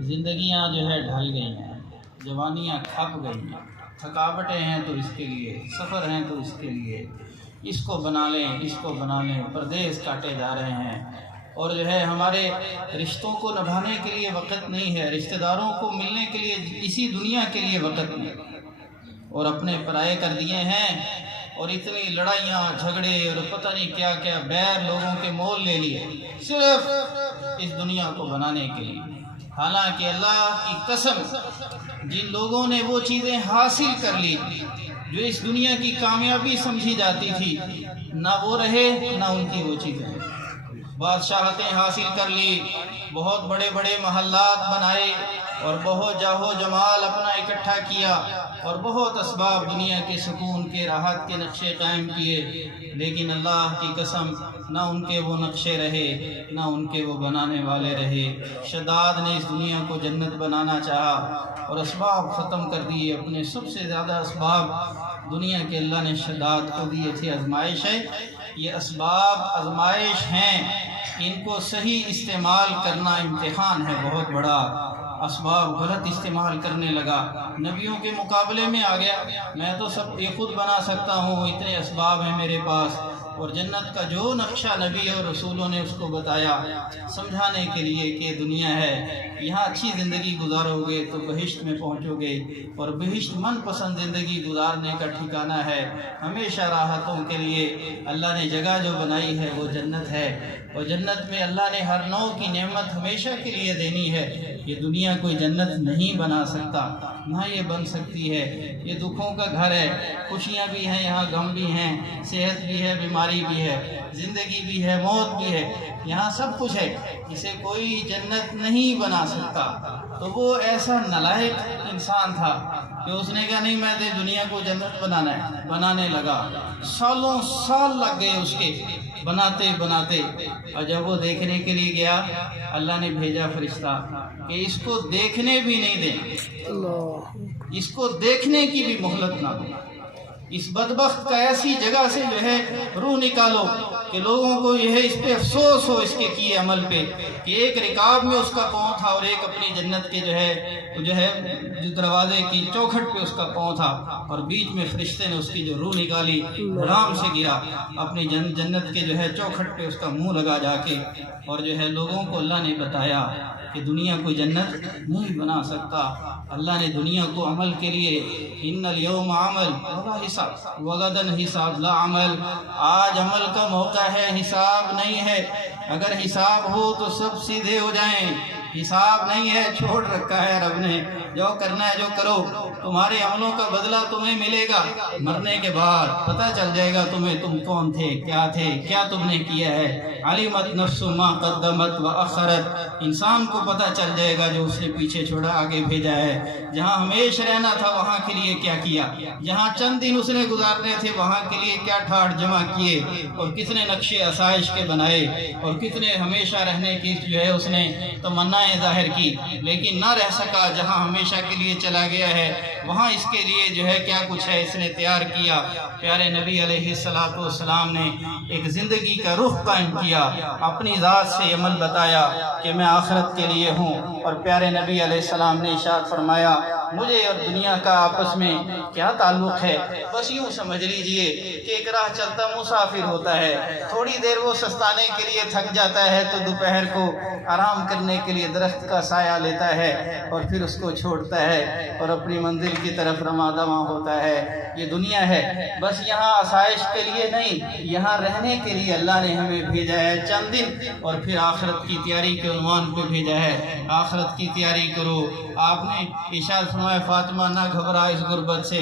زندگیاں جو ہے ڈھل گئی ہیں، جوانیاں کھپ گئی ہیں، تھکاوٹیں ہیں تو اس کے لیے، سفر ہیں تو اس کے لیے، اس کو بنا لیں اس کو بنا لیں، پردیس کاٹے جا رہے ہیں، اور جو ہے ہمارے رشتوں کو نبھانے کے لیے وقت نہیں ہے، رشتہ داروں کو ملنے کے لیے اسی دنیا کے لیے وقت نہیں، اور اپنے پرائے کر دیے ہیں، اور اتنی لڑائیاں جھگڑے اور پتہ نہیں کیا کیا بیر لوگوں کے مول لے لیے صرف اس دنیا کو بنانے کے لیے۔ حالانکہ اللہ کی قسم جن لوگوں نے وہ چیزیں حاصل کر لی جو اس دنیا کی کامیابی سمجھی جاتی تھی، نہ وہ رہے نہ ان کی وہ چیزیں، بادشاہتیں حاصل کر لی، بہت بڑے بڑے محلات بنائے، اور بہت جاہو جمال اپنا اکٹھا کیا، اور بہت اسباب دنیا کے سکون کے راحت کے نقشے قائم کیے، لیکن اللہ کی قسم نہ ان کے وہ نقشے رہے نہ ان کے وہ بنانے والے رہے۔ شداد نے اس دنیا کو جنت بنانا چاہا اور اسباب ختم کر دیے، اپنے سب سے زیادہ اسباب دنیا کے اللہ نے شداد کو دیے تھے۔ آزمائش ہے، یہ اسباب آزمائش ہیں، ان کو صحیح استعمال کرنا امتحان ہے بہت بڑا۔ اسباب غلط استعمال کرنے لگا، نبیوں کے مقابلے میں آ گیا، میں تو سب یہ خود بنا سکتا ہوں، اتنے اسباب ہیں میرے پاس، اور جنت کا جو نقشہ نبی اور رسولوں نے اس کو بتایا سمجھانے کے لیے کہ دنیا ہے، یہاں اچھی زندگی گزارو گے تو بہشت میں پہنچو گے، اور بہشت من پسند زندگی گزارنے کا ٹھکانہ ہے، ہمیشہ راحتوں کے لیے اللہ نے جگہ جو بنائی ہے وہ جنت ہے، اور جنت میں اللہ نے ہر نوع کی نعمت ہمیشہ کے لیے دینی ہے۔ یہ دنیا کوئی جنت نہیں بنا سکتا، نہ یہ بن سکتی ہے، یہ دکھوں کا گھر ہے، خوشیاں بھی ہیں یہاں، غم بھی ہیں، صحت بھی ہے، بیماری بھی ہے، زندگی بھی ہے، موت بھی ہے، یہاں سب کچھ ہے، اسے کوئی جنت نہیں بنا سکتا۔ تو وہ ایسا نالائق انسان تھا کہ اس نے کہا نہیں میں نے دنیا کو جنت بنانا ہے، بنانے لگا، سالوں سال لگ گئے اس کے بناتے بناتے، اور جب وہ دیکھنے کے لیے گیا اللہ نے بھیجا فرشتہ کہ اس کو دیکھنے بھی نہیں دیں، اس کو دیکھنے کی بھی مہلت نہ دیں، اس بدبخت کا ایسی جگہ سے جو ہے روح نکالو کہ لوگوں کو یہ ہے اس پہ افسوس ہو اس کے کیے عمل پہ، کہ ایک رکاب میں اس کا پاؤں تھا اور ایک اپنی جنت کے جو ہے دروازے کی چوکھٹ پہ اس کا پاؤں تھا، اور بیچ میں فرشتے نے اس کی جو روح نکالی، حرام سے گرا اپنی جنت کے جو ہے چوکھٹ پہ اس کا منہ لگا جا کے، اور جو ہے لوگوں کو اللہ نے بتایا کہ دنیا کوئی جنت نہیں بنا سکتا۔ اللہ نے دنیا کو عمل کے لیے، ان الیوم عمل ولا حساب وغدن حساب لا عمل، آج عمل کا موقع ہے، حساب نہیں ہے، اگر حساب ہو تو سب سیدھے ہو جائیں، حساب نہیں ہے، چھوڑ رکھا ہے رب نے، جو کرنا ہے جو کرو، تمہارے عملوں کا بدلہ تمہیں ملے گا مرنے کے بعد، پتہ چل جائے گا تمہیں تم کون تھے، کیا تم نے کیا ہے، علمت نفس ما قدمت وأخرت، انسان کو پتہ چل جائے گا جو اس نے پیچھے چھوڑا آگے بھیجا ہے، جہاں ہمیشہ رہنا تھا وہاں کے لیے کیا کیا، جہاں چند دن اس نے گزارنے تھے وہاں کے لیے کیا ٹھاٹ جمع کیے، اور کتنے نقشے آسائش کے بنائے، اور کتنے ہمیشہ رہنے کی جو ہے اس نے تمنائیں ظاہر کی، لیکن نہ رہ سکا، جہاں ہمیشہ کے لیے چلا گیا ہے وہاں اس کے لیے جو ہے کیا کچھ ہے اس نے تیار کیا۔ پیارے نبی علیہ السلام نے ایک زندگی کا رخ قائم کیا، اپنی ذات سے عمل بتایا کہ میں آخرت کے لیے ہوں، اور پیارے نبی علیہ السلام نے ارشاد فرمایا مجھے اور دنیا کا آپس میں کیا تعلق ہے، بس یوں سمجھ لیجئے کہ ایک راہ چلتا مسافر ہوتا ہے، تھوڑی دیر وہ سستانے کے لیے تھک جاتا ہے تو دوپہر کو آرام کرنے کے لیے درخت کا سایہ لیتا ہے اور پھر اس کو چھوڑتا ہے اور اپنی منزل کی طرف رواں دواں ہوتا ہے۔ یہ دنیا ہے، بس یہاں آسائش کے لیے نہیں، یہاں رہنے کے لیے اللہ نے ہمیں بھیجا ہے چند دن، اور پھر آخرت کی تیاری کے عنوان پہ بھیجا ہے، آخرت کی تیاری کرو۔ آپ نے ارشاد فرمایا فاطمہ نہ گھبرا اس غربت سے،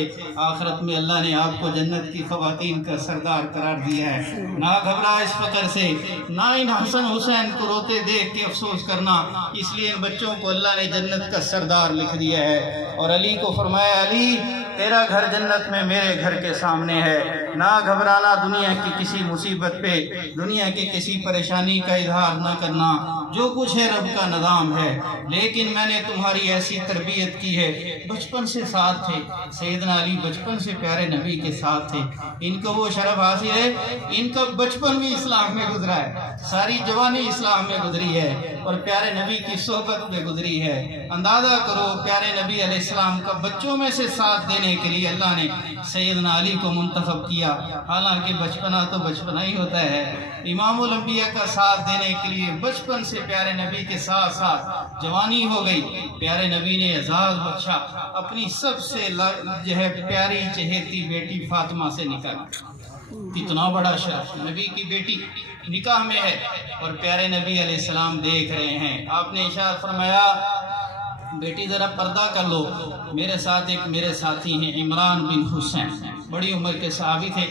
آخرت میں اللہ نے آپ کو جنت کی خواتین کا سردار قرار دیا ہے، نہ گھبرا اس فقر سے، نہ ان حسن حسین کو روتے دیکھ کے افسوس کرنا، اس لیے ان بچوں کو اللہ نے جنت کا سردار لکھ دیا ہے۔ اور علی کو فرمایا علی تیرا گھر جنت میں میرے گھر کے سامنے ہے، نہ گھبرانا دنیا کی کسی مصیبت پہ، دنیا کی کسی پریشانی کا اظہار نہ کرنا، جو کچھ ہے رب کا نظام ہے، لیکن میں نے تمہاری ایسی تربیت کی ہے۔ بچپن سے ساتھ تھے سیدنا علی، بچپن سے پیارے نبی کے ساتھ تھے، ان کو وہ شرف حاصل ہے، ان کا بچپن بھی اسلام میں گزرا ہے، ساری جوانی اسلام میں گزری ہے اور پیارے نبی کی صحبت میں گزری ہے۔ اندازہ کرو پیارے نبی علیہ السلام کا بچوں میں سے ساتھ دینے کے لیے اللہ نے سیدنا علی کو منتخب کیا، حالانکہ بچپنا تو بچپنا ہی ہوتا ہے۔ امام الانبیاء کا ساتھ دینے کے لیے بچپن سے پیارے نبی کے ساتھ ساتھ جوانی ہو گئی، پیارے نبی نے اعزاز بخشا، اپنی سب سے پیاری چہیتی بیٹی فاطمہ سے نکاح۔ کتنا بڑا شرف، نبی کی بیٹی نکاح میں ہے اور پیارے نبی علیہ السلام دیکھ رہے ہیں۔ آپ نے ارشاد فرمایا بیٹی ذرا پردہ کر لو، میرے ساتھ ایک میرے ساتھی ہیں عمران بن حسین، بڑی عمر کے صحابی تھے۔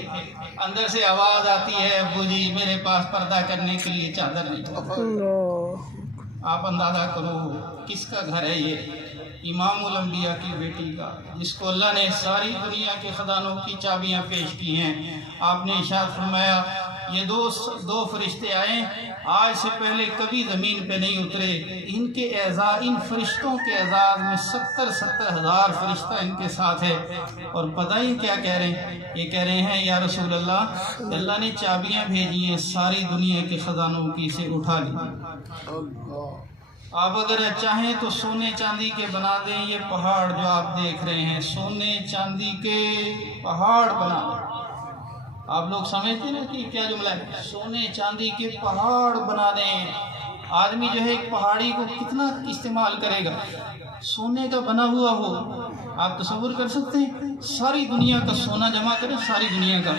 اندر سے آواز آتی ہے ابو جی میرے پاس پردہ کرنے کے لیے چادر نہیں۔ آپ اندازہ کرو کس کا گھر ہے یہ، امام الانبیاء کی بیٹی کا، جس کو اللہ نے ساری دنیا کے خزانوں کی چابیاں پیش کی ہیں۔ آپ نے ارشاد فرمایا یہ دو فرشتے آئے، آج سے پہلے کبھی زمین پہ نہیں اترے، ان کے اعزاز، ان فرشتوں کے اعزاز میں 70,000 فرشتہ ان کے ساتھ ہے۔ اور پتہ ہی کیا کہہ رہے ہیں، یہ کہہ رہے ہیں یا رسول اللہ نے چابیاں بھیجی ہیں ساری دنیا کے خزانوں کی، سے اٹھا لی۔ آپ اگر چاہیں تو سونے چاندی کے بنا دیں، یہ پہاڑ جو آپ دیکھ رہے ہیں سونے چاندی کے پہاڑ بنا دیں۔ آپ لوگ سمجھتے ہیں کہ کیا جملہ ہے، سونے چاندی کے پہاڑ بنا دیں۔ آدمی جو ہے ایک پہاڑی کو کتنا استعمال کرے گا، سونے کا بنا ہوا ہو، آپ تصور کر سکتے ہیں؟ ساری دنیا کا سونا جمع کریں، ساری دنیا کا،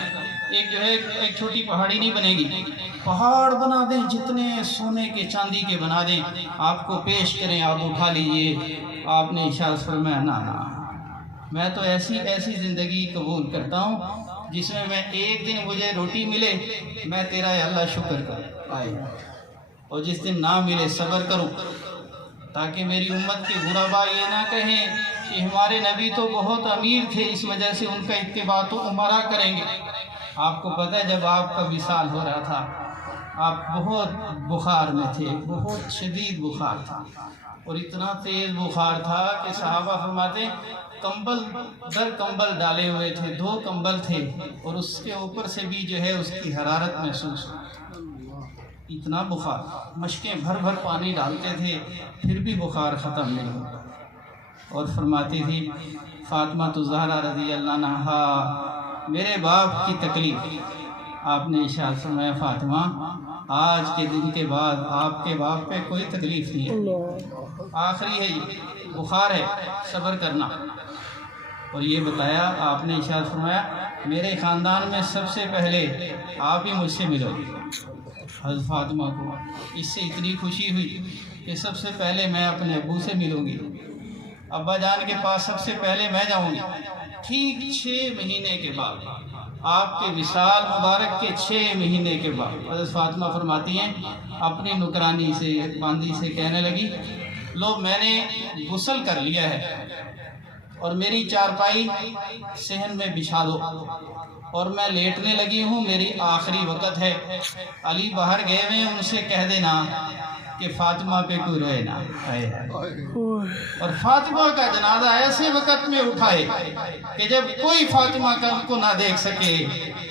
ایک جو ہے ایک چھوٹی پہاڑی نہیں بنے گی، پہاڑ بنا دیں، جتنے سونے کے چاندی کے بنا دیں، آپ کو پیش کریں، آپ اٹھا لیجئے۔ آپ نے ارشاد فرمایا نا میں تو ایسی زندگی قبول کرتا ہوں جس میں ایک دن مجھے روٹی ملے میں تیرا یا اللہ شکر کروں، اور جس دن نہ ملے صبر کروں، تاکہ میری امت کے غربا یہ نہ کہیں کہ ہمارے نبی تو بہت امیر تھے اس وجہ سے ان کا اتباع تو عمرہ کریں گے۔ آپ کو پتہ ہے جب آپ کا وصال ہو رہا تھا آپ بہت بخار میں تھے، بہت شدید بخار تھا، اور اتنا تیز بخار تھا کہ صحابہ فرماتے کمبل در کمبل ڈالے ہوئے تھے، 2 کمبل تھے، اور اس کے اوپر سے بھی جو ہے اس کی حرارت محسوس ہوئی، اتنا بخار، مشکیں بھر پانی ڈالتے تھے پھر بھی بخار ختم نہیں ہوتا۔ اور فرماتی تھی فاطمہ الزہرا رضی اللہ عنہا میرے باپ کی تکلیف، آپ نے ارشاد فرمایا فاطمہ آج کے دن کے بعد آپ کے باپ پہ کوئی تکلیف نہیں ہے، آخری ہے یہ بخار ہے، صبر کرنا۔ اور یہ بتایا آپ نے ارشاد فرمایا میرے خاندان میں سب سے پہلے آپ ہی مجھ سے ملو گے۔ حضرت فاطمہ کو اس سے اتنی خوشی ہوئی کہ سب سے پہلے میں اپنے ابو سے ملوں گی، ابا جان کے پاس سب سے پہلے میں جاؤں گی۔ ٹھیک 6 مہینے کے بعد، آپ کے وصال مبارک کے 6 مہینے کے بعد، حضرت فاطمہ فرماتی ہیں اپنی نکرانی سے باندی سے کہنے لگی لو میں نے غسل کر لیا ہے اور میری چارپائی صحن میں بچھا دو اور میں لیٹنے لگی ہوں، میری آخری وقت ہے، علی باہر گئے ہوئے ان سے کہہ دینا کہ فاطمہ پہ کوئی روئے نہ، اور فاطمہ کا جنازہ ایسے وقت میں اٹھائے کہ جب کوئی فاطمہ کا ان کو نہ دیکھ سکے،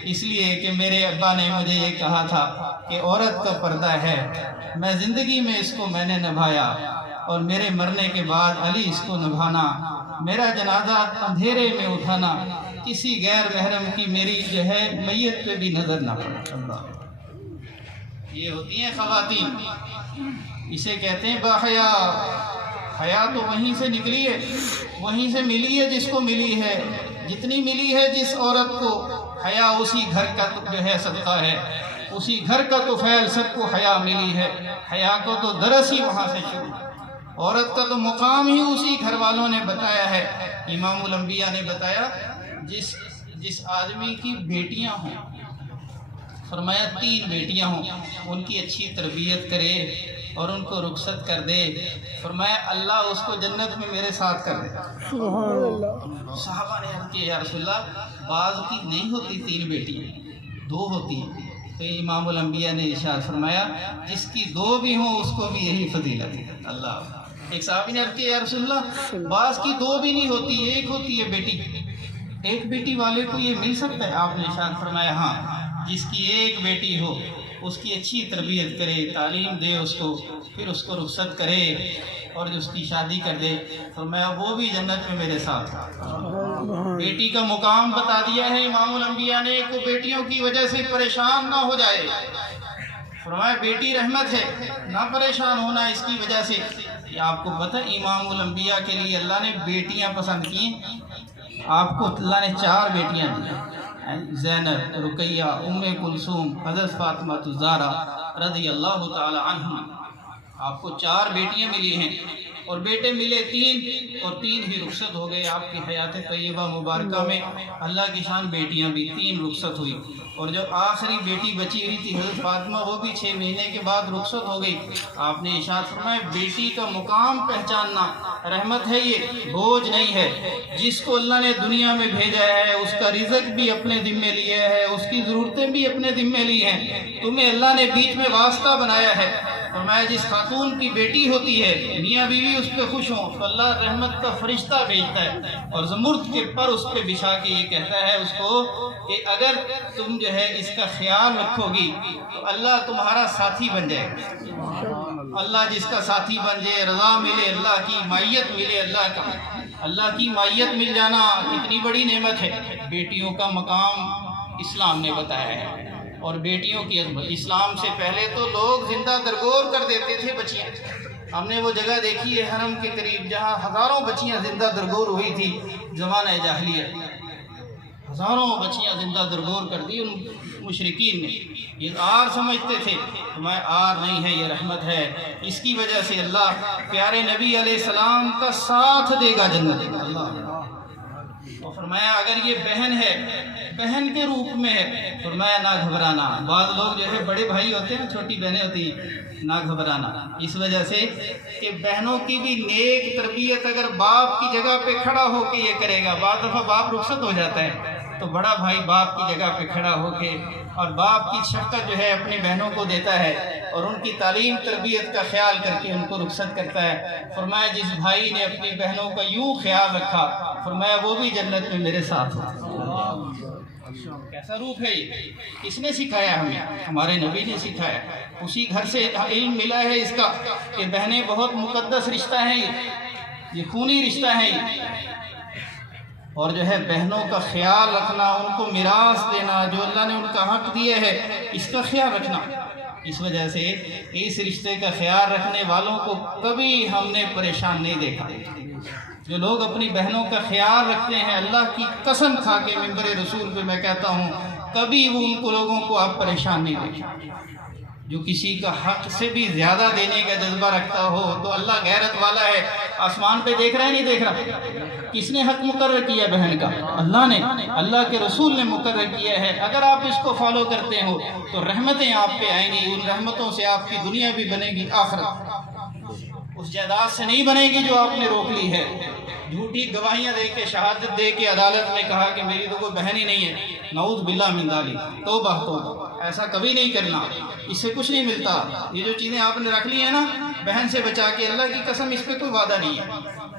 اس لیے کہ میرے ابا نے مجھے یہ کہا تھا کہ عورت کا پردہ ہے، میں زندگی میں اس کو میں نے نبھایا اور میرے مرنے کے بعد علی اس کو نبھانا، میرا جنازہ اندھیرے میں اٹھانا، کسی غیر محرم کی میری جو ہے میت پہ بھی نظر نہ پڑے۔ یہ ہوتی ہیں خواتین، اسے کہتے ہیں باحیا۔ حیا تو وہیں سے نکلی ہے، وہیں سے ملی ہے جس کو ملی ہے، جتنی ملی ہے جس عورت کو حیا، اسی گھر کا جو ہے صدقہ ہے، اسی گھر کا تو فعل سب کو حیا ملی ہے۔ حیا کو تو درس ہی وہاں سے شروع، عورت کا تو مقام ہی اسی گھر والوں نے بتایا ہے۔ امام الانبیاء نے بتایا جس آدمی کی بیٹیاں ہوں، فرمایا 3 بیٹیاں ہوں، ان کی اچھی تربیت کرے اور ان کو رخصت کر دے، فرمایا اللہ اس کو جنت میں میرے ساتھ کر دے۔ صحابہ نے عرض کیا یا رسول اللہ بعض کی نہیں ہوتی 3 بیٹیاں، 2 ہوتی ہیں، تو امام الانبیاء نے ارشاد فرمایا جس کی دو بھی ہوں اس کو بھی یہی فضیلت ہے۔ اللہ، ایک صحابی نے عرض کیا یا رسول اللہ بعض کی دو بھی نہیں ہوتی، ایک ہوتی ہے بیٹی، ایک بیٹی والے کو یہ مل سکتا ہے؟ آپ نے ارشاد فرمایا ہاں، جس کی ایک بیٹی ہو اس کی اچھی تربیت کرے، تعلیم دے اس کو، پھر اس کو رخصت کرے اور جو اس کی شادی کر دے، فرمایا وہ بھی جنت میں میرے ساتھ۔ بیٹی کا مقام بتا دیا ہے امام الانبیاء نے کہ بیٹیوں کی وجہ سے پریشان نہ ہو جائے۔ فرمایا بیٹی رحمت ہے، نہ پریشان ہونا اس کی وجہ سے۔ یہ آپ کو پتہ امام الانبیاء کے لیے اللہ نے بیٹیاں پسند کی، آپ کو اللہ نے 4 بیٹیاں دی، زینب، رقیہ، ام کلثوم، حضرت فاطمہ الزہرا رضی اللہ تعالی عنہا۔ آپ کو 4 بیٹیاں ملی ہیں اور بیٹے ملے 3، اور 3 ہی رخصت ہو گئے۔ آپ کی حیات طیبہ مبارکہ میں اللہ کی شان بیٹیاں بھی 3 رخصت ہوئی، اور جو آخری بیٹی بچی ہوئی تھی حضرت فاطمہ وہ بھی 6 مہینے کے بعد رخصت ہو گئی۔ آپ نے ارشاد فرمایا بیٹی کا مقام پہچاننا رحمت ہے، یہ بوجھ نہیں ہے۔ جس کو اللہ نے دنیا میں بھیجا ہے اس کا رزق بھی اپنے ذمے لیا ہے، اس کی ضرورتیں بھی اپنے ذمے لی ہیں، تمہیں اللہ نے بیچ میں واسطہ بنایا ہے۔ فرمایا جس خاتون کی بیٹی ہوتی ہے میاں بیوی اس پہ خوش ہوں تو اللہ رحمت کا فرشتہ بھیجتا ہے اور زمرد کے پر اس پہ بچھا کے یہ کہتا ہے اس کو کہ اگر تم جو ہے اس کا خیال رکھو گی تو اللہ تمہارا ساتھی بن جائے گا۔ اللہ جس کا ساتھی بن جائے، رضا ملے، اللہ کی معیت ملے، اللہ کی معیت مل جانا کتنی بڑی نعمت ہے۔ بیٹیوں کا مقام اسلام نے بتایا ہے، اور بیٹیوں کی عظمت۔ اسلام سے پہلے تو لوگ زندہ درگور کر دیتے تھے بچیاں۔ ہم نے وہ جگہ دیکھی ہے حرم کے قریب جہاں ہزاروں بچیاں زندہ درگور ہوئی تھی زمانہ جاہلیت، ہزاروں بچیاں زندہ درگور کر دی ان مشرکین نے۔ یہ آر سمجھتے تھے، میں آر نہیں ہے، یہ رحمت ہے۔ اس کی وجہ سے اللہ پیارے نبی علیہ السلام کا ساتھ دے گا جنت میں۔ اللہ تو فرمایا اگر یہ بہن ہے، بہن کے روپ میں ہے، فرمایا نہ گھبرانا۔ بعض لوگ جو ہے بڑے بھائی ہوتے ہیں، چھوٹی بہنیں ہوتی ہیں، نہ گھبرانا، اس وجہ سے کہ بہنوں کی بھی نیک تربیت اگر باپ کی جگہ پہ کھڑا ہو کے یہ کرے گا، بعض دفعہ باپ رخصت ہو جاتا ہے تو بڑا بھائی باپ کی جگہ پہ کھڑا ہو کے اور باپ کی شفقت جو ہے اپنی بہنوں کو دیتا ہے اور ان کی تعلیم تربیت کا خیال کر کے ان کو رخصت کرتا ہے۔ فرمایا جس بھائی نے اپنی بہنوں کا یوں خیال رکھا، فرمایا وہ بھی جنت میں میرے ساتھ ہو۔ کیسا روپ ہے یہ؟ کس نے سکھایا ہمیں؟ ہمارے نبی نے سکھایا۔ اسی گھر سے علم ملا ہے اس کا کہ بہنیں بہت مقدس رشتہ ہیں، یہ خونی رشتہ ہے، اور جو ہے بہنوں کا خیال رکھنا، ان کو میراث دینا، جو اللہ نے ان کا حق دیا ہے اس کا خیال رکھنا۔ اس وجہ سے اس رشتے کا خیال رکھنے والوں کو کبھی ہم نے پریشان نہیں دیکھا۔ جو لوگ اپنی بہنوں کا خیال رکھتے ہیں، اللہ کی قسم کھا کے منبر رسول پہ میں کہتا ہوں کبھی وہ ان کو لوگوں کو آپ پریشان نہیں دیکھیں۔ جو کسی کا حق سے بھی زیادہ دینے کا جذبہ رکھتا ہو تو اللہ غیرت والا ہے۔ آسمان پہ دیکھ رہا ہے نہیں دیکھ رہا؟ کس نے حق مقرر کیا بہن کا؟ اللہ نے، اللہ کے رسول نے مقرر کیا ہے۔ اگر آپ اس کو فالو کرتے ہو تو رحمتیں آپ پہ آئیں گی، ان رحمتوں سے آپ کی دنیا بھی بنے گی، آخرت اس جائیداد سے نہیں بنے گی جو آپ نے روک لی ہے۔ جھوٹی گواہیاں دے کے، شہادت دے کے عدالت میں کہا کہ میری تو کوئی بہن ہی نہیں ہے، نعوذ باللہ من ذالک، توبہ توبہ، ایسا کبھی نہیں کرنا، اس سے کچھ نہیں ملتا۔ یہ جو چیزیں آپ نے رکھ لی ہیں نا بہن سے بچا کے، اللہ کی قسم اس پہ کوئی وعدہ نہیں ہے،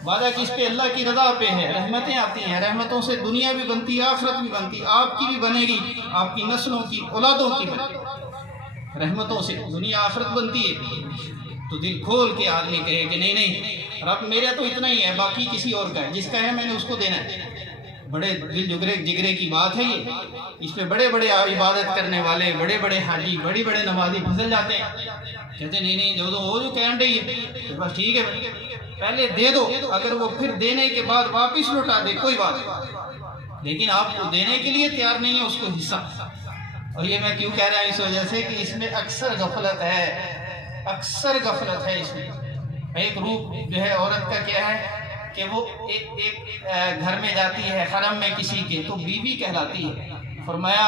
وعدہ کس پہ؟ اللہ کی رضا پہ ہے۔ رحمتیں آتی ہیں، رحمتوں سے دنیا بھی بنتی ہے، آخرت بھی بنتی ہے، آپ کی بھی بنے گی، آپ کی نسلوں کی، اولادوں کی بنے گی۔ رحمتوں سے دنیا آخرت بنتی ہے۔ تو دل کھول کے آدمی کہے کہ نہیں نہیں رب میرا تو اتنا ہی ہے، باقی کسی اور کا ہے، جس کا ہے میں نے اس کو دینا ہے۔ بڑے دل جگرے کی بات ہے یہ، اس پہ بڑے بڑے عبادت کرنے والے، بڑے بڑے حاجی، بڑے بڑے نمازی پھسل جاتے ہیں، کہتے نہیں نہیں جو کہن رہی ہے بس ٹھیک ہے، پہلے دے دو، اگر وہ پھر دینے کے بعد واپس لوٹا دے کوئی بات نہیں، لیکن آپ کو دینے کے لیے تیار نہیں ہے اس کو حصہ۔ اور یہ میں کیوں کہہ رہا ہوں؟ اس وجہ سے کہ اس میں اکثر غفلت ہے، اکثر غفلت ہے اس میں۔ ایک روپ جو ہے عورت کا کیا ہے کہ وہ ایک گھر میں جاتی ہے حرم میں کسی کے تو بیوی کہلاتی ہے۔ فرمایا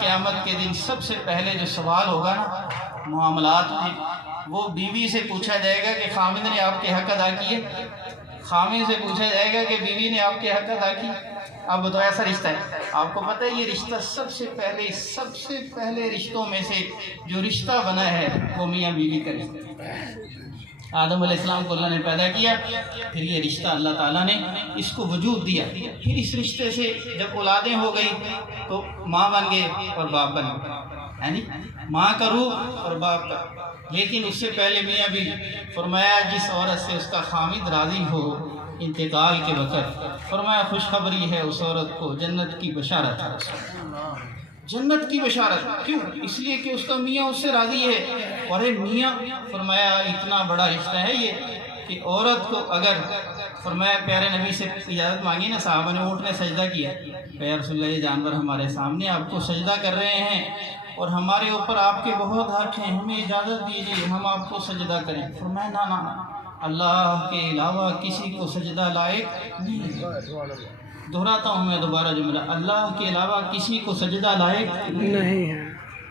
قیامت کے دن سب سے پہلے جو سوال ہوگا نا معاملات میں، وہ بیوی سے پوچھا جائے گا کہ خامد نے آپ کے حق ادا کیے؟ خامن سے پوچھا جائے گا کہ بیوی نے آپ کے حق ادا کی؟ آپ بتاؤ ایسا رشتہ ہے؟ آپ کو پتہ ہے یہ رشتہ سب سے پہلے رشتوں میں سے جو رشتہ بنا ہے وہ میاں بیوی کا رشتہ ہے۔ آدم علیہ السلام کو اللہ نے پیدا کیا، پھر یہ رشتہ اللہ تعالیٰ نے اس کو وجود دیا، پھر اس رشتے سے جب اولادیں ہو گئی تو ماں بن گئے اور باپ بن گئے، یعنی ماں کا روح اور باپ کا۔ لیکن اس سے پہلے میاں بھی فرمایا جس عورت سے اس کا خامد راضی ہو انتقال کے وقت، فرمایا خوشخبری ہے اس عورت کو جنت کی بشارت ہے، جنت کی بشارت۔ کیوں؟ اس لیے کہ اس کا میاں اس سے راضی ہے۔ اور میاں فرمایا اتنا بڑا رشتہ ہے یہ کہ عورت کو اگر فرمایا پیارے نبی سے اجازت مانگی نا، صحابہ نے اونٹ نے سجدہ کیا، کہ رسول اللہ یہ جانور ہمارے سامنے آپ کو سجدہ کر رہے ہیں اور ہمارے اوپر آپ کے بہت حق ہیں، ہمیں اجازت دیجیے ہم آپ کو سجدہ کریں۔ فرمایا نا اللہ کے علاوہ کسی کو سجدہ لائق نہیں۔ دہراتا ہوں میں دوبارہ جملہ، اللہ کے علاوہ کسی کو سجدہ لائق نہیں ہے،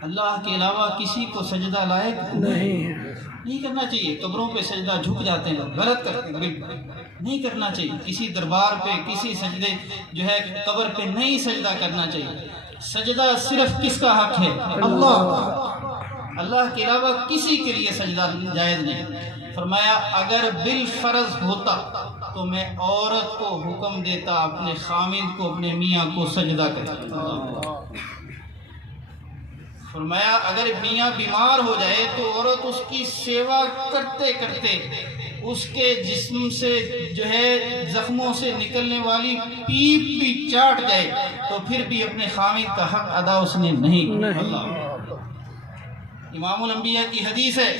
اللہ کے علاوہ کسی کو سجدہ لائق نہیں کرنا چاہیے۔ قبروں پہ سجدہ جھک جاتے ہیں لوگ، غلط کرتے ہیں، بالکل نہیں کرنا چاہیے۔ کسی دربار پہ کسی سجدے جو ہے قبر پہ نہیں سجدہ کرنا چاہیے۔ سجدہ صرف کس کا حق ہے؟ اللہ کے علاوہ کسی کے لیے سجدہ جائز نہیں۔ فرمایا اگر بالفرض ہوتا تو میں عورت کو حکم دیتا اپنے خامد کو، اپنے میاں کو سجدہ کرے۔ فرمایا اگر میاں بیمار ہو جائے تو عورت اس کی سیوا کرتے کرتے اس کے جسم سے جو ہے زخموں سے نکلنے والی پیپ بھی چاٹ جائے تو پھر بھی اپنے خامد کا حق ادا اس نے نہیں کیا۔ اللہ، امام الانبیاء کی حدیث ہے،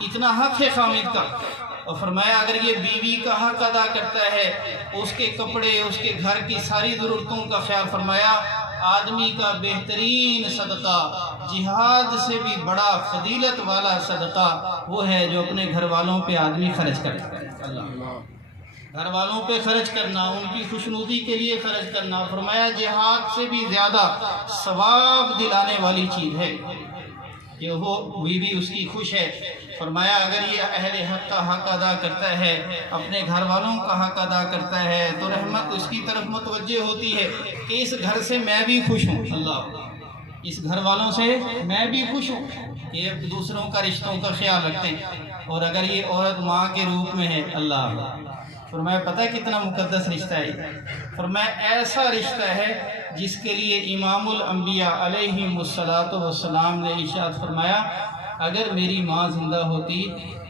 اتنا حق ہے خامد کا۔ اور فرمایا اگر یہ بیوی کا حق ادا کرتا ہے، اس کے کپڑے، اس کے گھر کی ساری ضرورتوں کا خیال، فرمایا آدمی کا بہترین صدقہ، جہاد سے بھی بڑا فضیلت والا صدقہ وہ ہے جو اپنے گھر والوں پہ آدمی خرچ کرتا ہے۔ اللہ، گھر والوں پہ خرچ کرنا، ان کی خوشنودی کے لیے خرچ کرنا، فرمایا جہاد سے بھی زیادہ ثواب دلانے والی چیز ہے کہ وہ بیوی اس کی خوش ہے۔ فرمایا اگر یہ اہل حق کا حق ادا کرتا ہے، اپنے گھر والوں کا حق ادا کرتا ہے تو رحمت اس کی طرف متوجہ ہوتی ہے کہ اس گھر سے میں بھی خوش ہوں، اللہ اس گھر والوں سے میں بھی خوش ہوں، یہ دوسروں کا رشتوں کا خیال رکھتے ہیں۔ اور اگر یہ عورت ماں کے روپ میں ہے، اللہ فرمایا پتہ کتنا مقدس رشتہ ہے۔ فرمایا ایسا رشتہ ہے جس کے لیے امام الانبیاء علیہم الصلاۃ والسلام نے ارشاد فرمایا اگر میری ماں زندہ ہوتی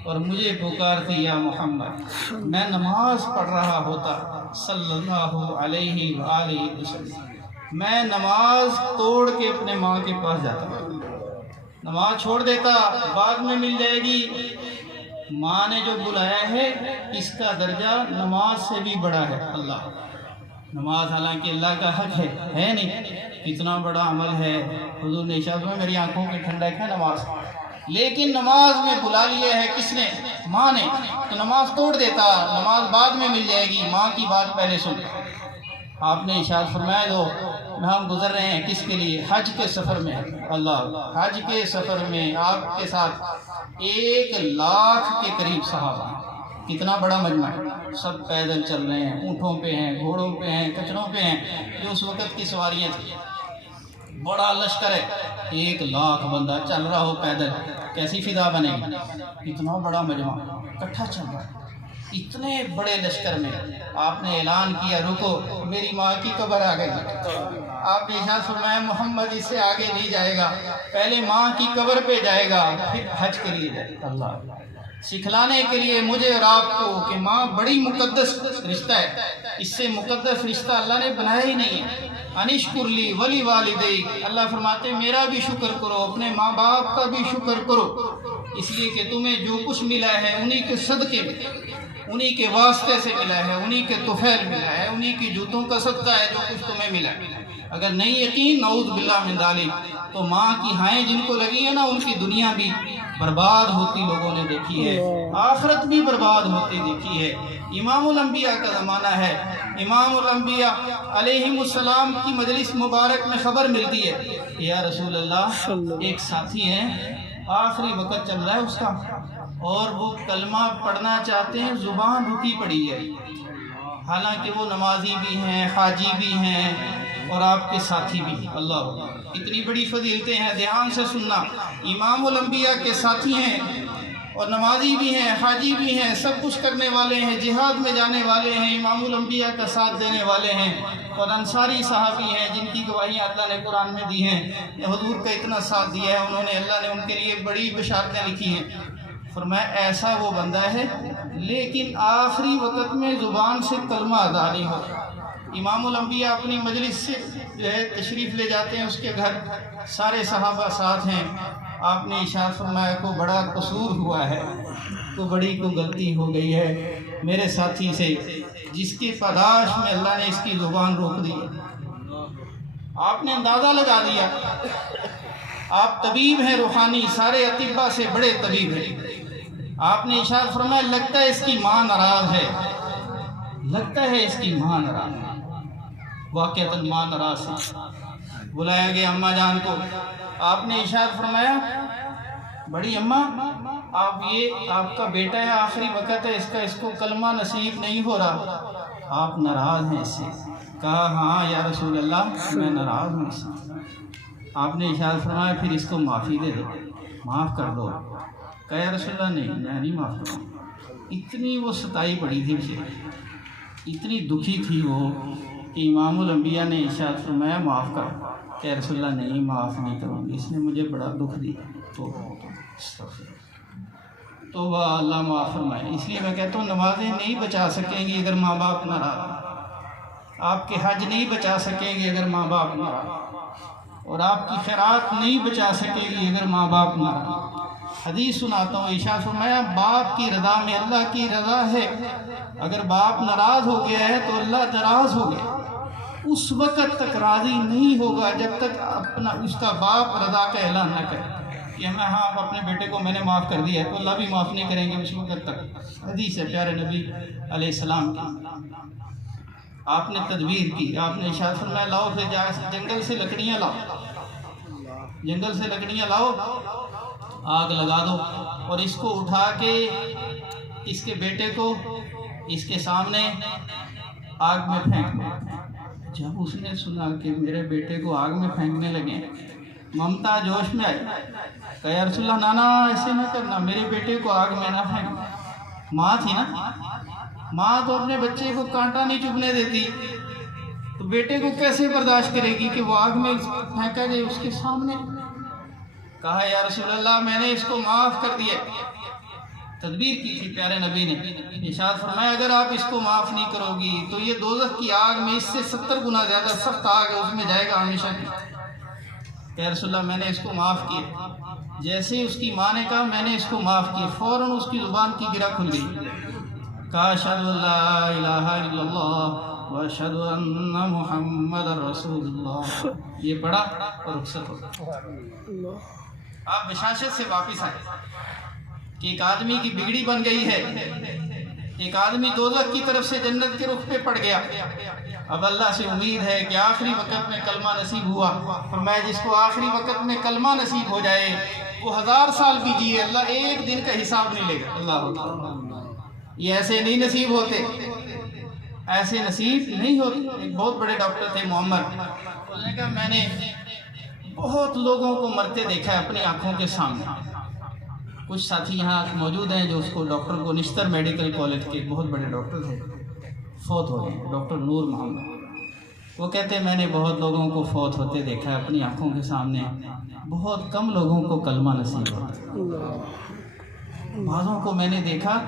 اور مجھے پکارتی یا محمد، میں نماز پڑھ رہا ہوتا صلی اللہ علیہ وآلہ وسلم، میں نماز توڑ کے اپنے ماں کے پاس جاتا، نماز چھوڑ دیتا، بعد میں مل جائے گی، ماں نے جو بلایا ہے اس کا درجہ نماز سے بھی بڑا ہے۔ اللہ، نماز حالانکہ اللہ کا حق ہے نہیں، کتنا بڑا عمل ہے، حضور نے ارشاد میں میری آنکھوں کی ٹھنڈک ہے نماز، لیکن نماز میں بلا لیا ہے کس نے؟ ماں نے، تو نماز توڑ دیتا، نماز بعد میں مل جائے گی، ماں کی بات پہلے سن۔ آپ نے ارشاد فرمایا دو ہم گزر رہے ہیں کس کے لیے؟ حج کے سفر میں، اللہ حج کے سفر میں آپ کے ساتھ 1,00,000 کے قریب صحابہ، کتنا بڑا مجمع ہے، سب پیدل چل رہے ہیں، اونٹوں پہ ہیں، گھوڑوں پہ ہیں، کچروں پہ ہیں، جو اس وقت کی سواریاں تھیں، بڑا لشکر ہے، 1,00,000 بندہ چل رہا ہو پیدل، کیسی فضا بنے گی؟ اتنا بڑا مجمع اکٹھا چل رہا ہے، اتنے بڑے لشکر میں آپ نے اعلان کیا رکو، میری ماں کی قبر آ گئی۔ آپ نے ارشاد فرمایا محمد اس سے آگے نہیں جائے گا، پہلے ماں کی قبر پہ جائے گا پھر حج کے لیے جائے گا۔ اللہ، سکھلانے کے لیے مجھے اور آپ کو کہ ماں بڑی مقدس رشتہ ہے، اس سے مقدس رشتہ اللہ نے بنایا ہی نہیں ہے۔ انشکر لی ولی والدیک، اللہ فرماتے ہیں میرا بھی شکر کرو، اپنے ماں باپ کا بھی شکر کرو، اس لیے کہ تمہیں جو کچھ ملا ہے انہی کے صدقے میں، انہی کے واسطے سے ملا ہے، انہی کے طفیل ملا ہے، انہی کی جوتوں کا صدقہ ہے جو کچھ تمہیں ملا ہے۔ اگر نہیں یقین نعوذ باللہ من ذالک، تو ماں کی ہائیں جن کو لگی ہیں نا ان کی دنیا بھی برباد ہوتی لوگوں نے دیکھی ہے، آخرت بھی برباد ہوتی دیکھی ہے۔ امام الانبیاء کا زمانہ ہے، امام الانبیاء علیہم السلام کی مجلس مبارک میں خبر ملتی ہے یا رسول اللہ ایک ساتھی ہیں، آخری وقت چل رہا ہے اس کا، اور وہ کلمہ پڑھنا چاہتے ہیں، زبان رکی پڑی ہے، حالانکہ وہ نمازی بھی ہیں، حاجی بھی ہیں اور آپ کے ساتھی بھی ہیں۔ اللہ، اتنی بڑی فضیلتیں ہیں، دھیان سے سننا۔ امام الانبیاء کے ساتھی ہیں اور نمازی بھی ہیں، حاجی بھی ہیں، سب کچھ کرنے والے ہیں، جہاد میں جانے والے ہیں، امام الانبیاء کا ساتھ دینے والے ہیں، اور انصاری صحابی ہیں جن کی گواہیاں اللہ نے قرآن میں دی ہیں، حضور کا اتنا ساتھ دیا ہے انہوں نے، اللہ نے ان کے لیے بڑی بشارتیں لکھی ہیں۔ فرمایا ایسا وہ بندہ ہے لیکن آخری وقت میں زبان سے کلمہ ادا نہیں ہو۔ امام الانبیاء اپنی مجلس سے جو ہے تشریف لے جاتے ہیں، اس کے گھر سارے صحابہ ساتھ ہیں، آپ نے ارشاد فرمایا کو بڑا قصور ہوا ہے، کو بڑی کو غلطی ہو گئی ہے میرے ساتھی سے، جس کی پاداش میں اللہ نے اس کی زبان روک دی۔ آپ نے اندازہ لگا دیا، آپ طبیب ہیں روحانی، سارے اطباء سے بڑے طبیب ہیں۔ آپ نے ارشاد فرمایا لگتا ہے اس کی ماں ناراض ہے، لگتا ہے اس کی ماں ناراض ہے۔ واقعتاً ماں ناراض ہے۔ بلایا گیا اماں جان کو، آپ نے ارشاد فرمایا بڑی اماں، آپ کا بیٹا ہے، آخری وقت ہے اس کو کلمہ نصیب نہیں ہو رہا، آپ ناراض ہیں اس سے؟ کہا ہاں یا رسول اللہ میں ناراض ہوں اس سے۔ آپ نے ارشاد فرمایا پھر اس کو معافی دے دو، معاف کر دو۔ کہا یا رسول اللہ نہیں، میں نہیں معاف کروں۔ اتنی وہ ستائی پڑی تھی اسے، اتنی دکھی تھی وہ کہ امام الانبیاء نے ارشاد فرمایا معاف کر۔ کہ رسول اللہ نہیں، معاف نہیں کروں گی، اس نے مجھے بڑا دکھ دیا۔ توبہ، اللہ معاف فرمائے۔ اس لیے میں کہتا ہوں نمازیں نہیں بچا سکیں گی اگر ماں باپ ناراض ہوں، آپ کے حج نہیں بچا سکیں گے اگر ماں باپ ناراض ہوں، اور آپ کی خیرات نہیں بچا سکے گی اگر ماں باپ ناراض ہوں۔ حدیث سناتا ہوں، ارشاد فرمایا باپ کی رضا میں اللہ کی رضا ہے، اگر باپ ناراض ہو گیا ہے تو اللہ ناراض ہو گیا، اس وقت تک راضی نہیں ہوگا جب تک اس کا باپ رضا کا اعلان نہ کرے کہ ہاں اپنے بیٹے کو میں نے معاف کر دیا ہے، تو اللہ بھی معاف نہیں کریں گے اس وقت تک۔ حدیث ہے پیارے نبی علیہ السلام کی۔ آپ نے تدبیر کی، آپ نے ارشاد فرمایا لاؤ پھر جا جنگل سے لکڑیاں لاؤ، جنگل سے لکڑیاں لاؤ، آگ لگا دو اور اس کو اٹھا کے اس کے بیٹے کو اس کے سامنے آگ میں پھینک دو۔ جب اس نے سنا کہ میرے بیٹے کو آگ میں پھینکنے لگے، ممتا جوش میں آئی، کہا یا رسول اللہ نانا ایسے نہ کرنا، میرے بیٹے کو آگ میں نہ پھینکنا۔ ماں تھی نا، ماں تو اپنے بچے کو کانٹا نہیں چبھنے دیتی، تو بیٹے کو کیسے برداشت کرے گی کہ وہ آگ میں پھینکا جائے اس کے سامنے؟ کہا یا رسول اللہ میں نے اس کو معاف کر دیا۔ تدبیر کی تھی پیارے نبی نے، ارشاد فرمایا اگر آپ اس کو معاف نہیں کرو گی تو یہ دوزخ کی آگ میں اس سے 70 گنا زیادہ سخت آگ ہے، اس میں جائے گا ہمیشہ کی۔ کہ رسول اللہ میں نے اس کو معاف کیا۔ جیسے اس کی ماں نے کہا میں نے اس کو معاف کیا، فوراً اس کی زبان کی گرہ کھل گئی، کہا اشہد ان لا الہ الا اللہ واشہد ان محمد رسول اللہ، یہ پڑھا اور رخصت ہو گیا۔ آپ بشاشت سے واپس آئے کہ ایک آدمی کی بگڑی بن گئی ہے، ایک آدمی دوزخ کی طرف سے جنت کے رخ پہ پڑ گیا، اب اللہ سے امید ہے کہ آخری وقت میں کلمہ نصیب ہوا۔ فرمایا جس کو آخری وقت میں کلمہ نصیب ہو جائے وہ 1000 سال بھی جیے، اللہ ایک دن کا حساب نہیں لے گا۔ اللہ، یہ ایسے نہیں نصیب ہوتے، ایسے نصیب نہیں ہوتے۔ ایک بہت بڑے ڈاکٹر تھے محمد، انہوں نے کہا میں نے بہت لوگوں کو مرتے دیکھا ہے اپنی آنکھوں کے سامنے۔ کچھ ساتھی یہاں موجود ہیں جو اس کو ڈاکٹر کو نشتر میڈیکل کالج کے بہت بڑے ڈاکٹر تھے، فوت ہو گئے، ڈاکٹر نور محمد۔ وہ کہتے ہیں میں نے بہت لوگوں کو فوت ہوتے دیکھا ہے اپنی آنکھوں کے سامنے، بہت کم لوگوں کو کلمہ نصیب ہوتا ہے۔ بعضوں کو میں نے دیکھا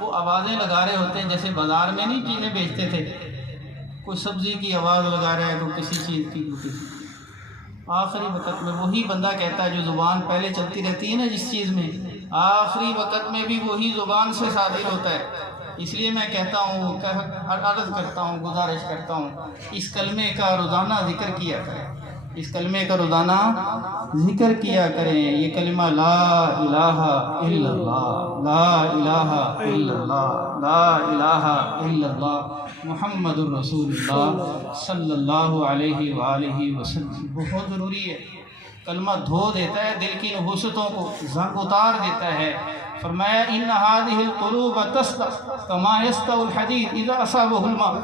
وہ آوازیں لگا رہے ہوتے ہیں، جیسے بازار میں نہیں چیزیں بیچتے تھے، کوئی سبزی کی آواز لگا رہا ہے، کوئی کسی چیز کی، کوئی کسی۔ آخری وقت میں وہی بندہ کہتا ہے جو زبان پہلے چلتی رہتی ہے نا جس چیز میں، آخری وقت میں بھی وہی زبان سے صادر ہوتا ہے۔ اس لیے میں کہتا ہوں، عرض کرتا ہوں، گزارش کرتا ہوں، اس کلمے کا روزانہ ذکر کیا کریں، اس کلمے کا روزانہ ذکر کیا کریں۔ یہ کلمہ لا الہ الا اللہ، لا الہ الا اللہ، لا الہ الا اللہ محمد الرسول اللہ صلی اللہ علیہ وآلہ وسلم بہت ضروری ہے۔ کلمہ دھو دیتا ہے دل کی نحوستوں کو، زنگ اتار دیتا ہے، فرمایا ان هذه القلوب تسطع كما يسطع الحديد اذا اصابه الماء،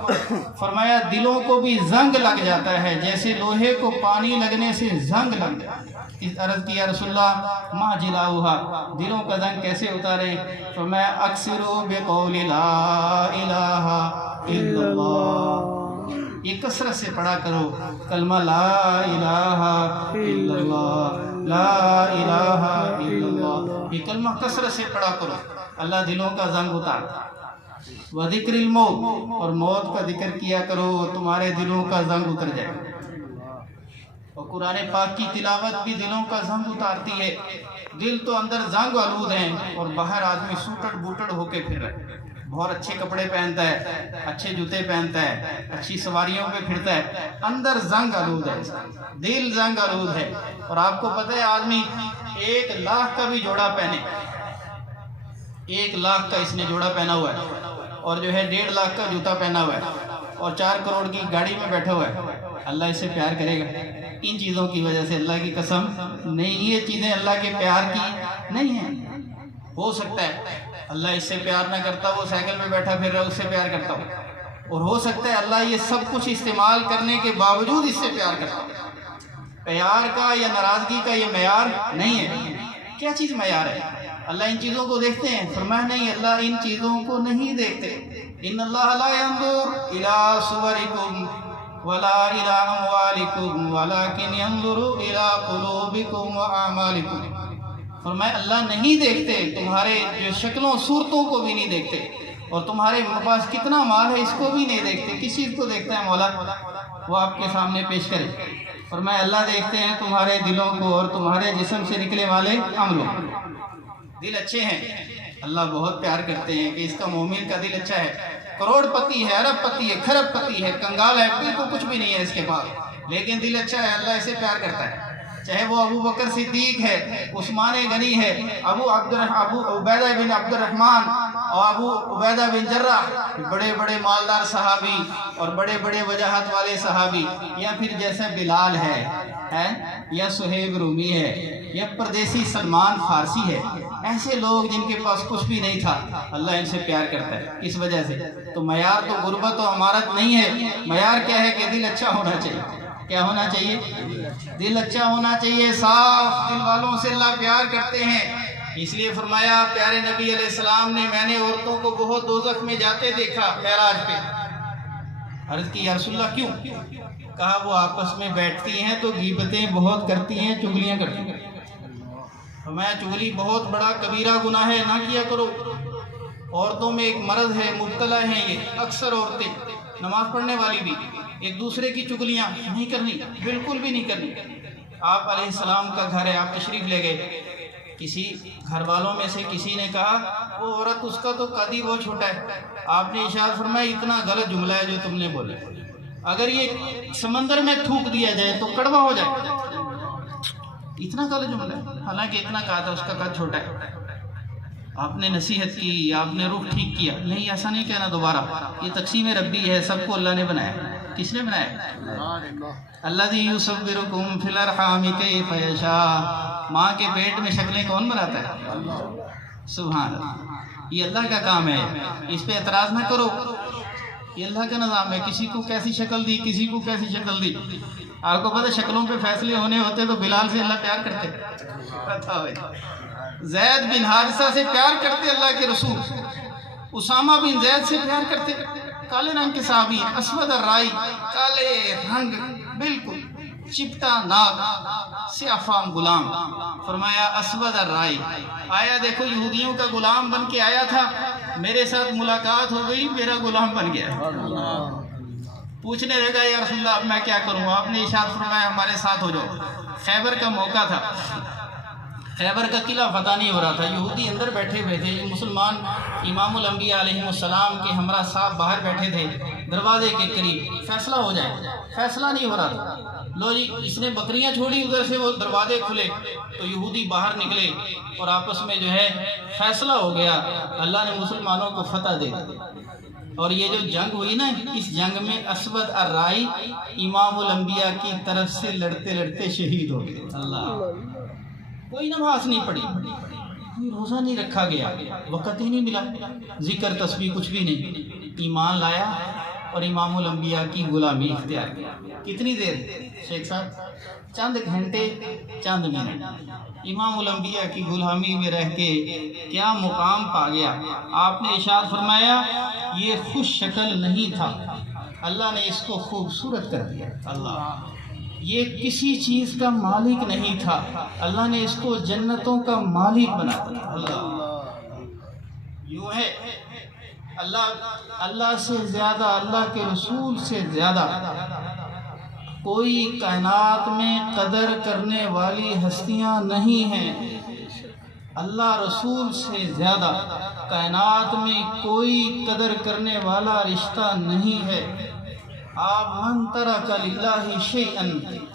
فرمایا دلوں کو بھی زنگ لگ جاتا ہے جیسے لوہے کو پانی لگنے سے زنگ لگ جاتا ہے۔ اس عرض کیا رسول اللہ ما جلاؤها، دلوں کا زنگ کیسے اتارے؟ فرمایا اکثروا بقول لا الہ الا اللہ، یہ کثرت سے پڑھا کرو کلمہ لا الہ الا اللہ، لا الہ الا اللہ، یہ کلمہ کثرت سے پڑھا کرو، اللہ دلوں کا زنگ اتارتا۔ وذکر الموت، اور موت کا ذکر کیا کرو تمہارے دلوں کا زنگ اتر جائے۔ اور قرآن پاک کی تلاوت بھی دلوں کا زنگ اتارتی ہے۔ دل تو اندر زنگ آلود ہیں اور باہر آدمی سوٹڑ بوٹڑ ہو کے پھر رہا ہے، بہت اچھے کپڑے پہنتا ہے، اچھے جوتے پہنتا ہے، اچھی سواریوں پہ پھرتا ہے، اندر زنگ آلود ہے، دل زنگ آلود ہے۔ اور آپ کو پتہ ہے آدمی 1,00,000 کا بھی جوڑا پہنے، 1,00,000 کا اس نے جوڑا پہنا ہوا ہے اور جو ہے 1.5 کا جوتا پہنا ہوا ہے اور 4 کروڑ کی گاڑی میں بیٹھا ہوا ہے، اللہ اس سے پیار کرے گا؟ ان چیزوں کی وجہ سے اللہ کی قسم نہیں، یہ چیزیں اللہ کے پیار کی نہیں ہیں۔ ہو سکتا ہے اللہ اس سے پیار نہ کرتا، وہ سائیکل پہ بیٹھا پھر رہا، اس سے پیار کرتا ہو، اور ہو سکتا ہے اللہ یہ سب کچھ استعمال کرنے کے باوجود اس سے پیار کرتا ہو۔ پیار کا یا ناراضگی کا یہ معیار نہیں ہے۔ کیا چیز معیار ہے؟ اللہ ان چیزوں کو دیکھتے ہیں؟ فرمایا نہیں، اللہ ان چیزوں کو نہیں دیکھتے۔ ان اللہ لا ينظر الى صورکم ولا الى اموالکم ولکن ينظر الى قلوبکم واعمالکم، فرمایا اللہ نہیں دیکھتے تمہارے جو شکلوں صورتوں کو بھی نہیں دیکھتے، اور تمہارے پاس کتنا مال ہے اس کو بھی نہیں دیکھتے۔ کس چیز کو دیکھتا ہے مولا؟ وہ آپ کے سامنے پیش کرے۔ فرمایا اللہ دیکھتے ہیں تمہارے دلوں کو اور تمہارے جسم سے نکلے والے عملوں۔ دل اچھے ہیں، اللہ بہت پیار کرتے ہیں کہ اس کا مومن کا دل اچھا ہے، کروڑ پتی ہے، ارب پتی ہے، کھرب پتی ہے، کنگال ہے، بالکل کچھ بھی نہیں ہے اس کے پاس، لیکن دل اچھا ہے، اللہ اسے پیار کرتا ہے۔ چاہے وہ ابو بکر صدیق ہے، عثمان غنی ہے، ابو عبیدہ بن عبد الرحمن اور ابو عبیدہ بن جراح، بڑے بڑے مالدار صحابی اور بڑے بڑے وجاہت والے صحابی، یا پھر جیسے بلال ہے یا سہیب رومی ہے یا پردیسی سلمان فارسی ہے، ایسے لوگ جن کے پاس کچھ بھی نہیں تھا، اللہ ان سے پیار کرتا ہے۔ اس وجہ سے تو معیار تو غربت و امارت نہیں ہے، معیار کیا ہے کہ دل اچھا ہونا چاہیے۔ کیا ہونا چاہیے؟ دل اچھا ہونا چاہیے، صاف دل والوں سے اللہ پیار کرتے ہیں۔ اس لیے فرمایا پیارے نبی علیہ السلام نے، میں نے عورتوں کو بہت دوزخ میں جاتے دیکھا معراج پہ۔ عرض کی یا رسول اللہ کیوں؟ کہا وہ آپس میں بیٹھتی ہیں تو غیبتیں بہت کرتی ہیں، چغلیاں کرتی ہیں۔ فرمایا چغلی بہت بڑا کبیرہ گناہ ہے، نہ کیا کرو۔ عورتوں میں ایک مرض ہے، مبتلا ہیں یہ اکثر عورتیں، نماز پڑھنے والی بھی، ایک دوسرے کی چغلیاں نہیں کرنی، بالکل بھی نہیں کرنی۔ آپ علیہ السلام کا گھر ہے، آپ تشریف لے گئے، کسی گھر والوں میں سے کسی نے کہا وہ عورت اس کا تو قد ہی بہت چھوٹا ہے۔ آپ نے ارشاد فرمایا اتنا غلط جملہ ہے جو تم نے بولا، اگر یہ سمندر میں تھوک دیا جائے تو کڑوا ہو جائے، اتنا غلط جملہ ہے، حالانکہ اتنا کہا تھا اس کا قد چھوٹا ہے۔ آپ نے نصیحت کی، آپ نے رخ ٹھیک کیا، نہیں ایسا نہیں کہنا دوبارہ، یہ تقسیم ربی ہے، سب کو اللہ نے بنایا۔ کس نے بنایا؟ الذی یصورکم فی الارحام کیف یشاء، ماں کے پیٹ میں شکلیں کون بناتا ہے؟ سبحان اللہ، یہ اللہ کا کام ہے، اس پہ اعتراض نہ کرو، یہ اللہ کا نظام ہے۔ کسی کو کیسی شکل دی، کسی کو کیسی شکل دی۔ آپ کو پتہ شکلوں پہ فیصلے ہونے ہوتے تو بلال سے اللہ پیار کرتے، زید بن حارثہ سے پیار کرتے اللہ کے رسول، اسامہ بن زید سے پیار کرتے، کالے رنگ کے صحابی، اسود الرائی، کالے رنگ بالکل چپٹا ناک، سیاہ فام غلام۔ فرمایا اسود الرائی، آیا دیکھو یہودیوں کا غلام بن کے آیا تھا، میرے ساتھ ملاقات ہو گئی، میرا غلام بن گیا۔ پوچھنے لگا یا رسول اللہ اب میں کیا کروں؟ آپ نے ارشاد فرمایا ہمارے ساتھ ہو جاؤ۔ خیبر کا موقع تھا، خیبر کا قلعہ فتح نہیں ہو رہا تھا، یہودی اندر بیٹھے ہوئے تھے، مسلمان امام الانبیاء علیہ السلام کے ہمراہ صاحب باہر بیٹھے تھے دروازے کے قریب، فیصلہ ہو جائے، فیصلہ نہیں ہو رہا تھا۔ لو جی اس نے بکریاں چھوڑی، ادھر سے وہ دروازے کھلے تو یہودی باہر نکلے اور آپس میں جو ہے فیصلہ ہو گیا، اللہ نے مسلمانوں کو فتح دے دی۔ اور یہ جو جنگ ہوئی نا، اس جنگ میں اسود الرائی امام الانبیاء کی طرف سے لڑتے لڑتے شہید ہو گئے۔ اللہ، کوئی نماز نہیں پڑھی، کوئی روزہ نہیں رکھا گیا، وقت ہی نہیں ملا، ذکر تسبیح کچھ بھی نہیں، ایمان لایا اور امام الانبیاء کی غلامی اختیار کیا۔ کتنی دیر شیخ صاحب؟ چند گھنٹے، چند منٹ، امام الانبیاء کی غلامی میں رہ کے کیا مقام پا گیا۔ آپ نے ارشاد فرمایا یہ خوش شکل نہیں تھا، اللہ نے اس کو خوبصورت کر دیا۔ اللہ، یہ کسی چیز کا مالک نہیں تھا، اللہ نے اس کو جنتوں کا مالک بنا دیا۔ اللہ، یوں ہے اللہ سے زیادہ، اللہ کے رسول سے زیادہ کوئی کائنات میں قدر کرنے والی ہستیاں نہیں ہیں۔ اللہ رسول سے زیادہ کائنات میں کوئی قدر کرنے والا رشتہ نہیں ہے۔ آپ من ترک للہ شیئا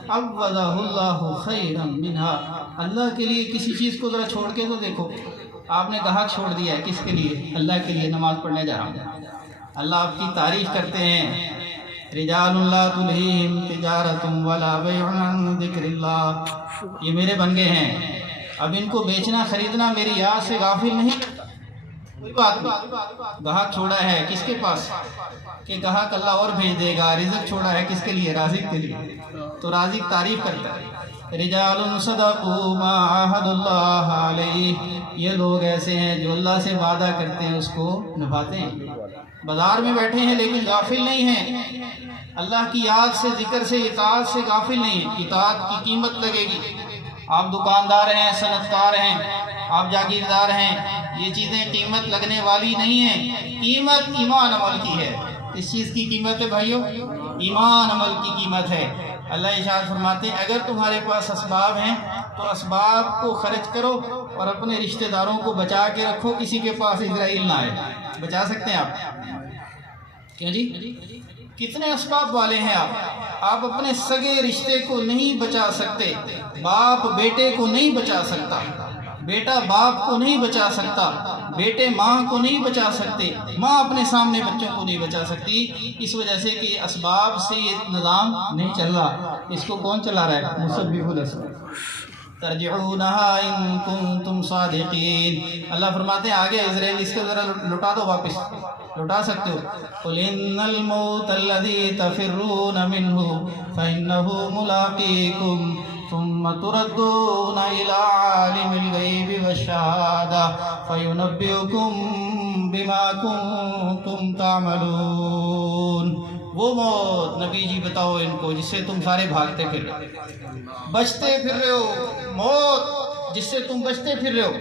عوضہ اللہ خیرا منہا، اللہ کے لیے کسی چیز کو ذرا چھوڑ کے تو دیکھو۔ آپ نے کہا چھوڑ دیا ہے، کس کے لیے؟ اللہ کے لیے، نماز پڑھنے جا رہا ہوں۔ اللہ آپ کی تعریف کرتے ہیں، رجال لا تلہیہم تجارۃ ولا بیع عن ذکر اللہ، یہ میرے بن گئے ہیں، اب ان کو بیچنا خریدنا میری یاد سے غافل نہیں۔ کوئی بات نہیں، گاہک چھوڑا ہے کس کے پاس کہ گاہک اللہ اور بھیج دے گا، رزق چھوڑا ہے کس کے لیے؟ رازق کے لیے، تو رازق تعریف کرتا ہے۔ رجال صدقوا ما عاہدوا اللہ علیہ، یہ لوگ ایسے ہیں جو اللہ سے وعدہ کرتے ہیں اس کو نبھاتے ہیں۔ بازار میں بیٹھے ہیں لیکن غافل نہیں ہیں، اللہ کی یاد سے، ذکر سے، اطاعت سے غافل نہیں ہیں۔ اطاعت کی قیمت لگے گی۔ آپ دکاندار ہیں، صنعت کار ہیں، آپ جاگیردار ہیں، یہ چیزیں قیمت لگنے والی نہیں ہیں۔ قیمت ایمان عمل کی ہے۔ اس چیز کی قیمت ہے بھائیو، ایمان عمل کی قیمت ہے۔ اللہ ارشاد فرماتے ہیں اگر تمہارے پاس اسباب ہیں تو اسباب کو خرچ کرو اور اپنے رشتہ داروں کو بچا کے رکھو، کسی کے پاس اسرائیل نہ آئے۔ بچا سکتے ہیں آپ؟ کیوں جی؟ کتنے اسباب والے ہیں آپ اپنے سگے رشتے کو نہیں بچا سکتے، باپ بیٹے کو نہیں بچا سکتا، بیٹا باپ کو نہیں بچا سکتا، بیٹے ماں کو نہیں بچا سکتے، ماں اپنے سامنے بچوں کو نہیں بچا سکتی، اس وجہ سے کہ اسباب سے یہ نظام نہیں چل رہا۔ اس کو کون چلا رہا ہے؟ مسبب الاسباب۔ ترجعونها ان کنتم صادقین، اللہ فرماتے ہیں آگے اسرائیل اس کو ذرا لٹا دو، واپس لٹا سکتے ہو۔ قل ان الموت الذی تفرون منہ فانہ ملاقیکم ثم تردون الى عالم الغیب والشہادہ فینبئکم بما کنتم تعملون۔ وہ موت نبی جی بتاؤ ان کو جس سے تم سارے بھاگتے پھر رہے ہو، بچتے پھر رہے ہو، موت جس سے تم بچتے پھر رہے ہو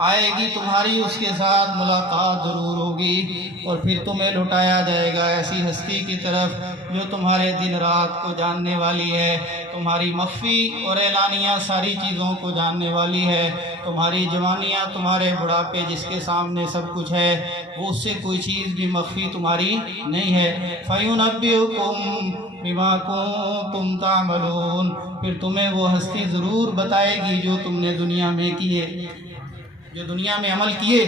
آئے گی تمہاری، اس کے ساتھ ملاقات ضرور ہوگی اور پھر تمہیں لٹایا جائے گا ایسی ہستی کی طرف جو تمہارے دن رات کو جاننے والی ہے، تمہاری مخفی اور اعلانیہ ساری چیزوں کو جاننے والی ہے، تمہاری جوانیاں، تمہارے بڑھاپے، جس کے سامنے سب کچھ ہے، وہ اس سے کوئی چیز بھی مخفی تمہاری نہیں ہے۔ فَيُنَبِّئُكُم بِمَا كُنتُمْ تَعْمَلُونَ، پھر تمہیں وہ ہستی ضرور بتائے گی جو تم نے دنیا میں کیے، جو دنیا میں عمل کیے۔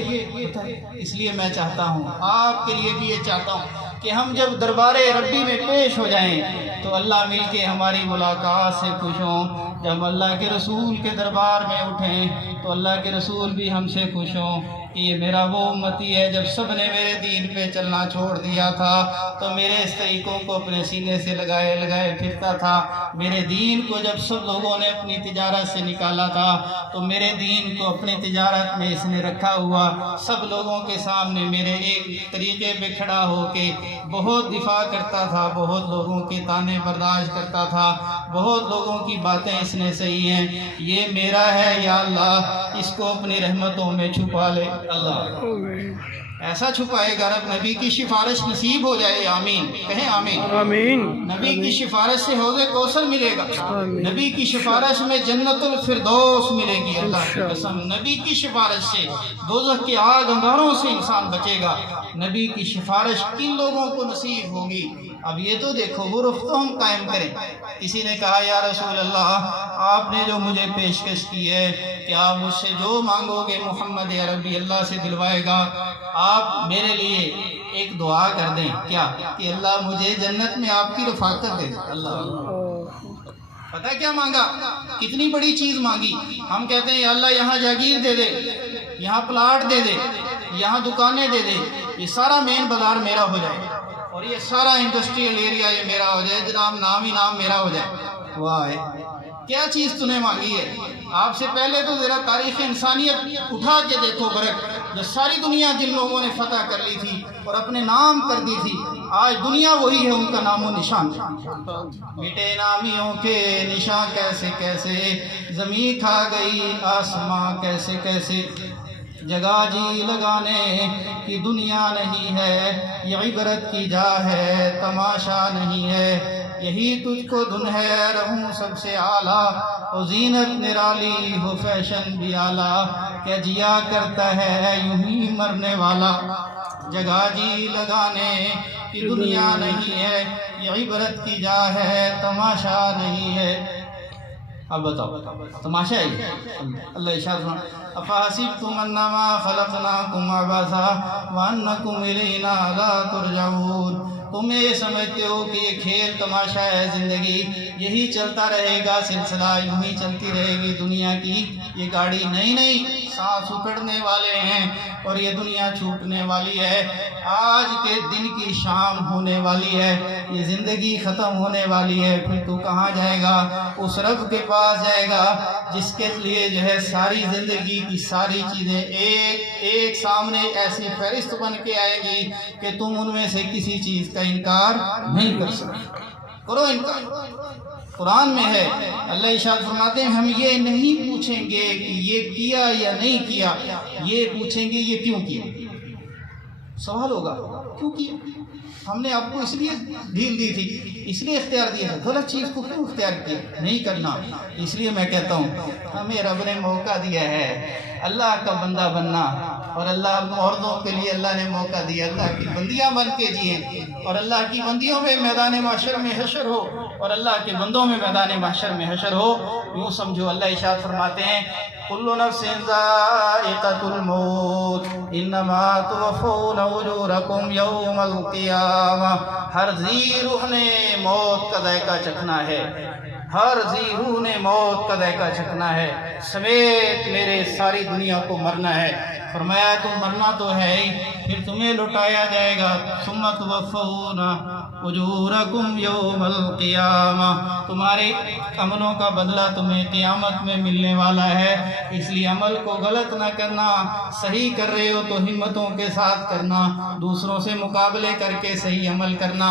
اس لیے میں چاہتا ہوں، آپ کے لیے بھی یہ چاہتا ہوں کہ ہم جب دربار ربی میں پیش ہو جائیں تو اللہ مل کے ہماری ملاقات سے خوش ہوں، جب اللہ کے رسول کے دربار میں اٹھیں تو اللہ کے رسول بھی ہم سے خوش ہوں کہ یہ میرا وہ امتی ہے، جب سب نے میرے دین پہ چلنا چھوڑ دیا تھا تو میرے اس طریقوں کو اپنے سینے سے لگائے لگائے پھرتا تھا، میرے دین کو جب سب لوگوں نے اپنی تجارت سے نکالا تھا تو میرے دین کو اپنی تجارت میں اس نے رکھا ہوا، سب لوگوں کے سامنے میرے ایک طریقے پہ کھڑا ہو کے بہت دفاع کرتا تھا، بہت لوگوں کے تانے برداشت کرتا تھا، بہت لوگوں کی باتیں اس نے صحیح ہیں، یہ میرا ہے یا اللہ اس کو اپنی رحمتوں میں چھپا لے۔ اللہ ایسا چھپائے گا رب، نبی کی سفارش نصیب ہو جائے، آمین کہیں آمین۔ آمین۔ نبی کی سفارش سے حوض کوثر ملے گا، نبی کی سفارش میں جنت الفردوس ملے گی، اللہ کی قسم، نبی کی سفارش سے دوزخ کی آگ انگاروں سے انسان بچے گا، نبی کی سفارش کن لوگوں کو نصیب ہوگی؟ اب یہ تو دیکھو وہ رخ تو ہم قائم کریں۔ کسی نے کہا یا رسول اللہ آپ نے جو مجھے پیشکش کی ہے کہ آپ مجھ سے جو مانگو گے محمد عربی اللہ سے دلوائے گا، آپ میرے لیے ایک دعا کر دیں، کیا کہ اللہ مجھے جنت میں آپ کی رفاقت دے۔ اللہ پتہ کیا مانگا؟ کتنی بڑی چیز مانگی۔ ہم کہتے ہیں یا اللہ یہاں جاگیر دے دے، یہاں پلاٹ دے دے، یہاں دکانیں دے دے، یہ سارا مین بازار میرا ہو جائے اور یہ سارا انڈسٹریل ایریا یہ میرا ہو جائے، جناب نام ہی نام میرا ہو جائے۔ واہ، کیا چیز تو نے مانگی ہے؟ آپ سے پہلے تو ذرا تاریخ انسانیت اٹھا کے دیکھو برک، جو ساری دنیا جن لوگوں نے فتح کر لی تھی اور اپنے نام کر دی تھی، آج دنیا وہی ہے، ان کا نام و نشان مٹے نامیوں کے نشان کیسے کیسے، زمین کھا گئی آسماں کیسے کیسے، جگہ جی لگانے کی دنیا نہیں ہے، یہ عبرت کی جا ہے تماشا نہیں ہے، یہی تجھ کو دن ہے رہوں سب سے اعلیٰ، اور زینت نرالی ہو فیشن بھی اعلیٰ، کیا جیا کرتا ہے یوں ہی مرنے والا، جگہ جی لگانے کی دنیا نہیں ہے، یہ عبرت کی جا ہے تماشا نہیں ہے۔ اب بتاؤ تماشا ہے؟ اللہ ارشاد فرماتا ہے افحسبتم انما خلقناکم عبثا وانکم الینا لا ترجعون، تم یہ سمجھتے ہو کہ یہ کھیل تماشا ہے زندگی، یہی چلتا رہے گا، سلسلہ یوں ہی چلتی رہے گی دنیا کی، یہ گاڑی نہیں سانس اکھڑنے والے ہیں اور یہ دنیا چھوٹنے والی ہے، آج کے دن کی شام ہونے والی ہے، یہ زندگی ختم ہونے والی ہے، پھر تو کہاں جائے گا؟ اس رب کے پاس جائے گا جس کے لیے جو ہے ساری زندگی کی ساری چیزیں ایک سامنے ایسی فہرست بن کے آئے گی کہ تم ان میں سے کسی چیز کا انکار نہیں کر سکتے، کرو انکار۔ قرآن میں ہے، اللہ ارشاد فرماتے ہیں ہم یہ نہیں پوچھیں گے کہ یہ کیا یا نہیں کیا، یہ پوچھیں گے یہ کیوں کیا۔ سوال ہوگا کیوں کیا؟ ہم نے آپ کو اس لیے ڈھیل دی تھی، اس لیے اختیار دیا تھا، غلط چیز کو کیوں اختیار کیا؟ نہیں کرنا۔ اس لیے میں کہتا ہوں ہمیں رب نے موقع دیا ہے اللہ کا بندہ بننا، اور اللہ مردوں کے لیے اللہ نے موقع دیا اللہ کی بندیاں بن کے جئیں، اور اللہ کی بندیوں میں میدان محشر میں حشر ہو، اور اللہ کے بندوں میں میدان محشر میں حشر ہو۔ یوں سمجھو اللہ ارشاد فرماتے ہیں کل نفس ذائقۃ الموت انما توفون اجورکم یوم القیامہ، ہر ذی روح نے موت کا ذائقہ چکھنا ہے، ہر ذی روح نے موت کا ذائقہ چکھنا ہے، سمیت میرے ساری دنیا کو مرنا ہے۔ فرمایا تم مرنا تو ہے ہی، پھر تمہیں لٹایا جائے گا، ثم توفون اجورکم یوم القیامہ، تمہارے عملوں کا بدلہ تمہیں قیامت میں ملنے والا ہے، اس لیے عمل کو غلط نہ کرنا، صحیح کر رہے ہو تو ہمتوں کے ساتھ کرنا، دوسروں سے مقابلے کر کے صحیح عمل کرنا۔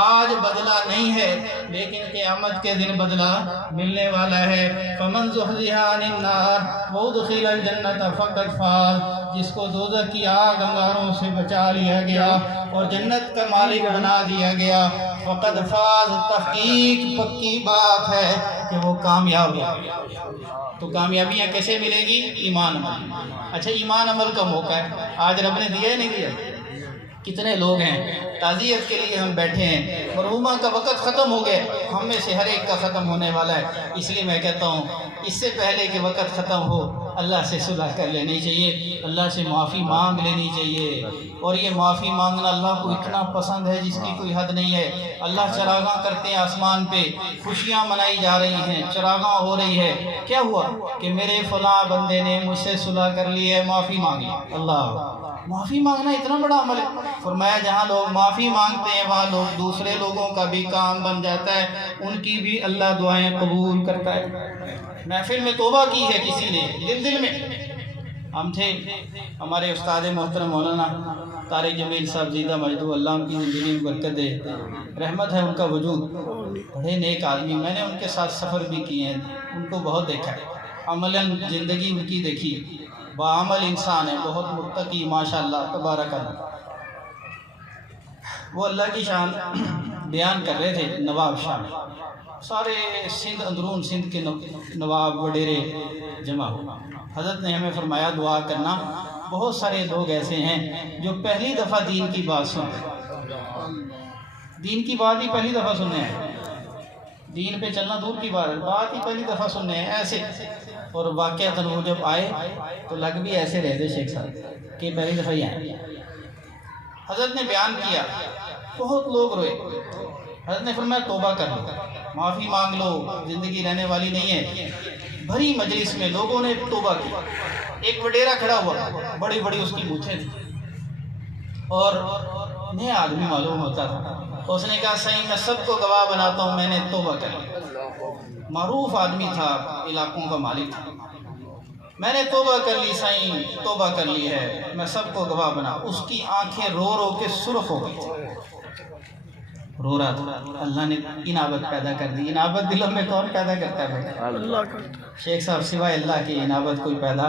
آج بدلہ نہیں ہے لیکن قیامت کے دن بدلہ ملنے والا ہے۔ فمن زحزح عن النار وادخل الجنۃ فقد فاز، جس کو دوزخ کی آگ انگاروں سے بچا لیا گیا اور جنت کا مالک بنا دیا گیا، فقد فاز، تحقیق پکی بات ہے کہ وہ کامیاب ہے۔ تو کامیابیاں کیسے ملے گی؟ ایمان عمل۔ اچھا ایمان عمل کا موقع ہے، آج رب نے دیا ہے نہیں دیا؟ کتنے لوگ ہیں تعزیت کے لیے ہم بیٹھے ہیں، مرحومہ کا وقت ختم ہو گیا، ہم میں سے ہر ایک کا ختم ہونے والا ہے، اس لیے میں کہتا ہوں اس سے پہلے کہ وقت ختم ہو اللہ سے صلح کر لینی چاہیے، اللہ سے معافی مانگ لینی چاہیے، اور یہ معافی مانگنا اللہ کو اتنا پسند ہے جس کی کوئی حد نہیں ہے۔ اللہ چراغاں کرتے ہیں آسمان پہ، خوشیاں منائی جا رہی ہیں، چراغاں ہو رہی ہے، کیا ہوا کہ میرے فلاں بندے نے مجھ سے صلح کر لی ہے، معافی مانگ لی۔ اللہ، معافی مانگنا اتنا بڑا عمل ہے۔ فرمایا جہاں لوگ معافی مانگتے ہیں وہاں لوگ دوسرے لوگوں کا بھی کام بن جاتا ہے، ان کی بھی اللہ دعائیں قبول کرتا ہے۔ محفل میں توبہ کی ہے کسی نے دل میں، ہم تھے، ہمارے استاد محترم مولانا طارق جمیل صاحب زیدہ مجدو، اللہ ان کی زندگی میں برکت دے، رحمت ہے ان کا وجود، بڑے نیک آدمی، میں نے ان کے ساتھ سفر بھی کیے ہیں، ان کو بہت دیکھا ہے، عملاً زندگی ان کی دیکھی، باعمل انسان ہے، بہت متقی ماشاءاللہ تبارک اللہ۔ وہ اللہ کی شان بیان کر رہے تھے، نواب شان، سارے سندھ، اندرون سندھ کے نواب وڈیرے جمع ہو، حضرت نے ہمیں فرمایا دعا کرنا، بہت سارے لوگ ایسے ہیں جو پہلی دفعہ دین کی بات سنتے، دین کی بات ہی پہلی دفعہ سننے ہیں، دین پہ چلنا دور کی بات ہی پہلی دفعہ سننے ہیں ایسے، اور واقعتاً وہ جب آئے تو لگ بھی ایسے رہتے شیخ صاحب کہ پہلی دفعہ ہی آئے۔ حضرت نے بیان کیا، بہت لوگ روئے، حضرت نے فرمایا توبہ کر لو، معافی مانگ لو، زندگی رہنے والی نہیں ہے۔ بھری مجلس میں لوگوں نے توبہ کی، ایک وڈیرا کھڑا ہوا، بڑی بڑی اس کی مونچھیں تھی اور نیا آدمی معلوم ہوتا تھا. اس نے کہا صحیح میں سب کو گواہ بناتا ہوں، میں نے توبہ کر لی. معروف آدمی تھا، علاقوں کا مالک تھا. میں نے توبہ کر لی سائیں، توبہ کر لی ہے، میں سب کو گواہ بنا. اس کی آنکھیں رو رو کے سرخ ہو گئی، رو رہا تھا. اللہ نے انابت پیدا کر دی. انابت دلوں میں کون پیدا کرتا ہے بھائی؟ اللہ کرتا. شیخ صاحب سوائے اللہ کی انابت کوئی پیدا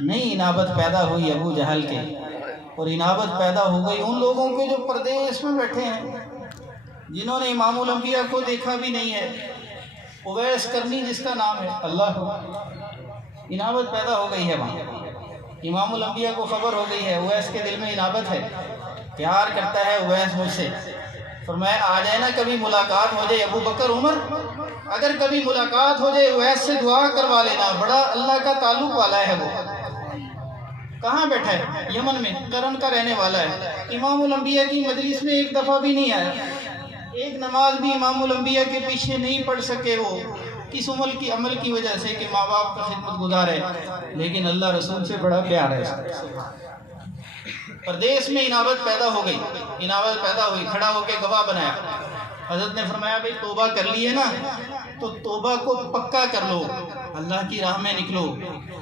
نہیں. انابت پیدا ہوئی ابو جہل کے، اور انابت پیدا ہو گئی ان لوگوں کے جو پردیس میں بیٹھے ہیں، جنہوں نے امام الانبیاء کو دیکھا بھی نہیں ہے. اویس کرنی جس کا نام ہے، اللہ ہو، انابت پیدا ہو گئی ہے وہاں. امام الانبیاء کو خبر ہو گئی ہے، اویس کے دل میں انابت ہے، پیار کرتا ہے اویس مجھ سے. فرمایا آ جائے نا کبھی ملاقات ہو جائے ابو بکر عمر، اگر کبھی ملاقات ہو جائے اویس سے دعا کروا لینا، بڑا اللہ کا تعلق والا ہے. وہ کہاں بیٹھا ہے؟ یمن میں، کرن کا رہنے والا ہے. امام الانبیاء کی مجلس میں ایک دفعہ بھی نہیں آیا، ایک نماز بھی امام الانبیاء کے پیچھے نہیں پڑھ سکے. وہ کس عمل کی وجہ سے کہ ماں باپ کا خدمت گزار ہے، لیکن اللہ رسول سے بڑا پیار ہے. پردیس میں انابت پیدا ہو گئی، انابت پیدا ہوئی، کھڑا ہو کے گواہ بنایا. حضرت نے فرمایا بھئی توبہ کر لی ہے نا، تو توبہ کو پکا کر لو، اللہ کی راہ میں نکلو،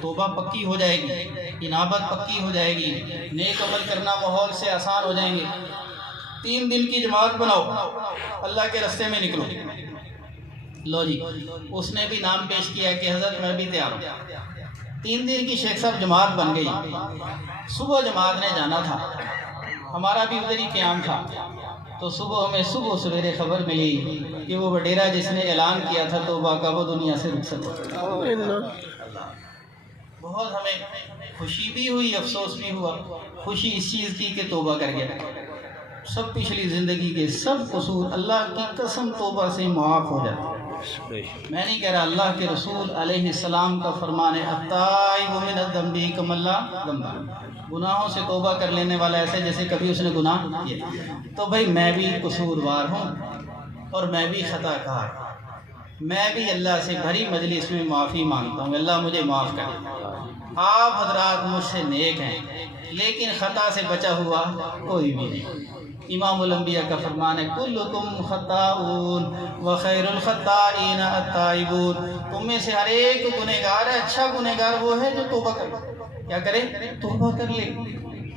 توبہ پکی ہو جائے گی، انابت پکی ہو جائے گی، نیک عمل کرنا ماحول سے آسان ہو جائیں گے. 3 دن کی جماعت بناؤ، اللہ کے رستے میں نکلو. لو جی، اس نے بھی نام پیش کیا کہ حضرت میں بھی تیار ہوں. 3 دن کی شیخ صاحب جماعت بن گئی. صبح جماعت نے جانا تھا، ہمارا بھی ادھر ہی قیام تھا. تو ہمیں صبح سویرے خبر ملی کہ وہ وڈیرا جس نے اعلان کیا تھا توبہ کا، وہ دنیا سے رخصت ہو گیا. بہت ہمیں خوشی بھی ہوئی، افسوس بھی ہوا. خوشی اس چیز کی کہ توبہ کر گیا، سب پچھلی زندگی کے سب قصور اللہ کی قسم توبہ سے معاف ہو جاتے. میں نہیں کہہ رہا، اللہ کے رسول علیہ السلام کا فرمان ہے التائب من الذنب کمن لا ذنب. گناہوں سے توبہ کر لینے والا ایسے جیسے کبھی اس نے گناہ کیا. تو بھائی میں بھی قصوروار ہوں اور میں بھی خطا کار، میں بھی اللہ سے بھری مجلس میں معافی مانگتا ہوں، اللہ مجھے معاف کر. آپ حضرات مجھ سے نیک ہیں، لیکن خطا سے بچا ہوا کوئی بھی نہیں. امام الانبیاء کا فرمان ہے کلکم خطاؤن وخیر الخطائین التائبون. تم میں سے ہر ایک گنہگار ہے، اچھا گنہگار وہ ہے جو توبہ کرے. کیا کرے؟ توبہ کر لے.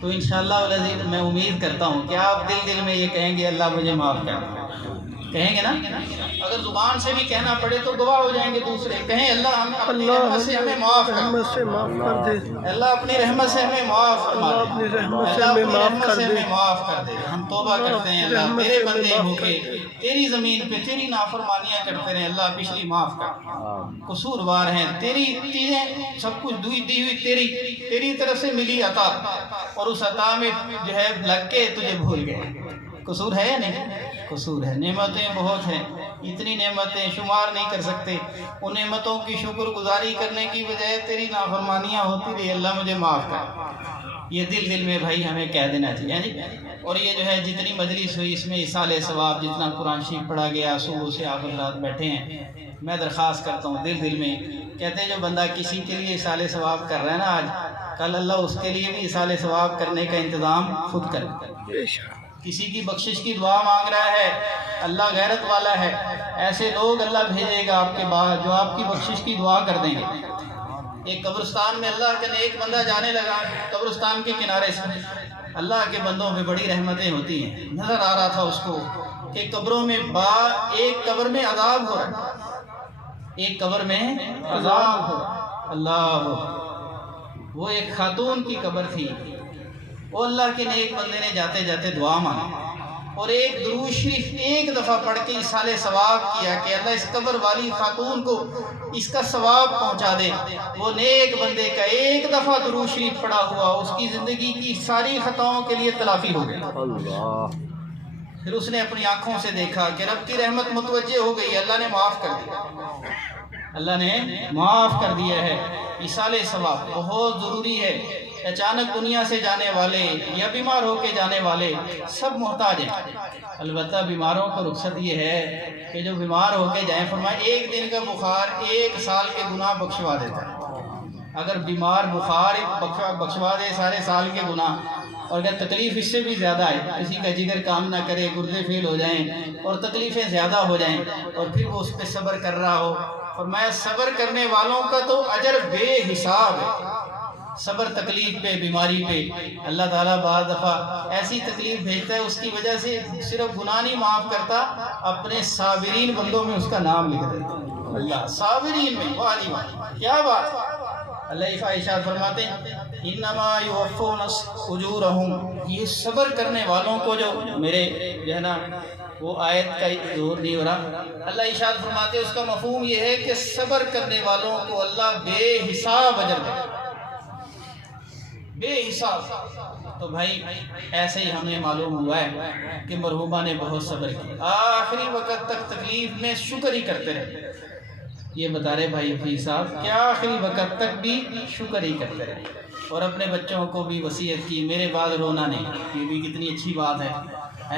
تو انشاءاللہ العزیز میں امید کرتا ہوں کہ آپ دل میں یہ کہیں گے اللہ مجھے معاف کر، کہیں گے نا. اگر زبان سے بھی کہنا پڑے تو گواہ ہو جائیں گے دوسرے، کہیں اللہ ہم اپنی رحمت سے ہمیں معاف کر دے، اللہ اپنی رحمت سے ہمیں معاف فرما دے، اللہ اپنی رحمت سے ہمیں معاف کر دے. ہم توبہ کرتے ہیں اللہ، تیرے بندے ہو کے تیری زمین پہ تیری نافرمانیاں کرتے رہے، اللہ پچھلی معاف کر. قصوروار ہیں، تیری چیزیں سب کچھ دی ہوئی تیری طرف سے ملی عطا، اور اس عطا میں جو ہے لگ کے تجھے بھول گئے. قصور ہے یا نہیں؟ قصور ہے. نعمتیں بہت ہیں، اتنی نعمتیں شمار نہیں کر سکتے. ان نعمتوں کی شکر گزاری کرنے کی بجائے تیری نافرمانیاں ہوتی رہی، اللہ مجھے معاف کر. یہ دل میں بھائی ہمیں کہہ دینا چاہیے. اور یہ جو ہے جتنی مجلس ہوئی اس میں ایصال ثواب، جتنا قرآن شریف پڑھا گیا، صبح سے آپ حضرات بیٹھے ہیں، میں درخواست کرتا ہوں دل میں کہتے ہیں جو بندہ کسی کے لیے ایصال ثواب کر رہا ہے نا آج، کل اللہ اس کے لیے بھی ایصال ثواب کرنے کا انتظام خود کرے. کسی کی بخشش کی دعا مانگ رہا ہے، اللہ غیرت والا ہے، ایسے لوگ اللہ بھیجے گا آپ کے بعد جو آپ کی بخشش کی دعا کر دیں گے. ایک قبرستان میں اللہ کا نیک بندہ جانے لگا، قبرستان کے کنارے سے. اللہ کے بندوں میں بڑی رحمتیں ہوتی ہیں. نظر آ رہا تھا اس کو کہ قبروں میں ایک قبر میں عذاب ہو رہا، ایک قبر میں عذاب ہو رہا. اللہ، وہ ایک خاتون کی قبر تھی. وہ اللہ کے نیک بندے نے جاتے جاتے دعا مانگی اور ایک درود شریف ایک دفعہ پڑھ کے ایصال ثواب کیا کہ اللہ اس قبر والی خاتون کو اس کا ثواب پہنچا دے. وہ نیک بندے کا ایک دفعہ درود شریف پڑھا ہوا اس کی زندگی کی ساری خطاؤں کے لیے تلافی ہو گئی. پھر اس نے اپنی آنکھوں سے دیکھا کہ رب کی رحمت متوجہ ہو گئی، اللہ نے معاف کر دیا، اللہ نے معاف کر دیا ہے. ایصال ثواب بہت ضروری ہے. اچانک دنیا سے جانے والے یا بیمار ہو کے جانے والے سب محتاج ہیں. البتہ بیماروں کو رخصت یہ ہے کہ جو بیمار ہو کے جائیں، فرمائے 1 دن کا بخار 1 سال کے گناہ بخشوا دیتا ہے. اگر بیمار بخار بخشوا دے سارے سال کے گناہ، اور اگر تکلیف اس سے بھی زیادہ ہے، کسی کا جگر کام نہ کرے، گردے فیل ہو جائیں اور تکلیفیں زیادہ ہو جائیں، اور پھر وہ اس پہ صبر کر رہا ہو، فرمایا صبر کرنے والوں کا تو اجر بے حساب ہے۔ صبر تکلیف پہ، بیماری پہ اللہ تعالیٰ بعض دفعہ ایسی تکلیف بھیجتا ہے، اس کی وجہ سے صرف گناہ نہیں معاف کرتا، اپنے صابرین بندوں میں اس کا نام لکھ دیتا ہے۔ اللہ صابرین میں، واہ واہ کیا بات! اللہ ارشاد فرماتے ہیں انما یوفون اجورہم، یہ صبر کرنے والوں کو جو میرے جو ہے نا وہ آیت کا ظہور نہیں ہو رہا، اللہ ارشاد فرماتے ہیں اس کا مفہوم یہ ہے کہ صبر کرنے والوں کو اللہ بے حساب اجر دے، بے حساب۔ تو بھائی ایسے ہی ہمیں معلوم ہوا ہے کہ مرحومہ نے بہت صبر کیا، آخری وقت تک تکلیف میں شکر ہی کرتے رہے۔ یہ بتا رہے بھائی حفیظ صاحب کہ آخری وقت تک بھی شکر ہی کرتے رہے، اور اپنے بچوں کو بھی وصیت کی میرے بعد رونا نہیں۔ یہ بھی کتنی اچھی بات ہے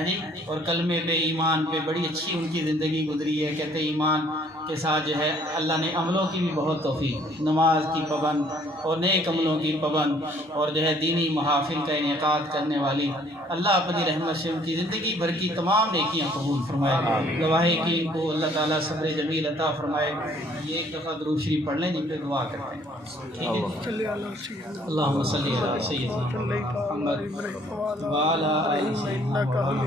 جی، اور کلمے پہ، ایمان پہ بڑی اچھی ان کی زندگی گزری ہے۔ کہتے ہیں ایمان کے ساتھ جو ہے اللہ نے عملوں کی بھی بہت توفیق، نماز کی پابند اور نیک عملوں کی پابند، اور جو ہے دینی محافل کا انعقاد کرنے والی، اللہ اپنی رحمت سے ان کی زندگی بھر کی تمام نیکیاں قبول فرمائے، گواہی کی ان کو اللہ تعالیٰ صبر جمیل عطا فرمائے۔ یہ ایک دفعہ درود شریف پڑھ لیں، جن پہ دعا کرتے ہیں، ٹھیک ہے؟ اللہم صلی علی سیدنا محمد وعلی آلہ سیدنا محمد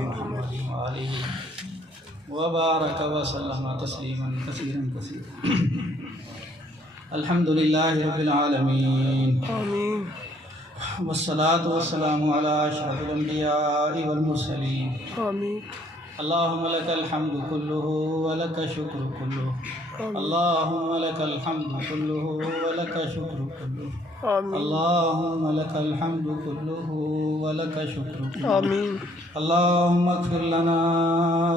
وبارک وسلم تسلیما کثیرا کثیرا۔ الحمدللہ رب العالمین، والصلاة والسلام علی اشرف الانبیاء والمرسلین، اللہم لک الحمد کلہ ولک الشکر کلہ، اللہم لک الحمد کلہ ولک الشکر کلہ، اللہم لک الحمد کلہ ولک الشکر کلہ، اللہم اغفر لنا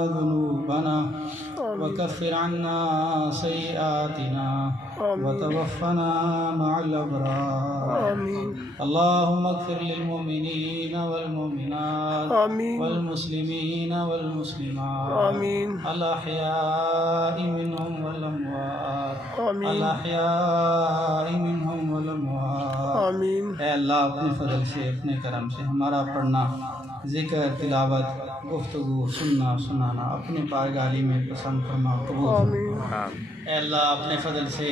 ذنوبنا وکفر عنا سیئاتنا وتوفنا مع الابرار، اللہم اغفر للمؤمنین والمؤمنات والمسلمین والمسلمات الاحیاء منہم والاموات، الاحیاء منہم والاموات۔ اے اللہ اپنے فضل سے، اپنے کرم سے ہمارا پڑھنا، ذکر، تلاوت، گفتگو، سننا سنانا اپنے پارگالی میں پسند فرما، قبول فرما۔ اے اللہ اپنے فضل سے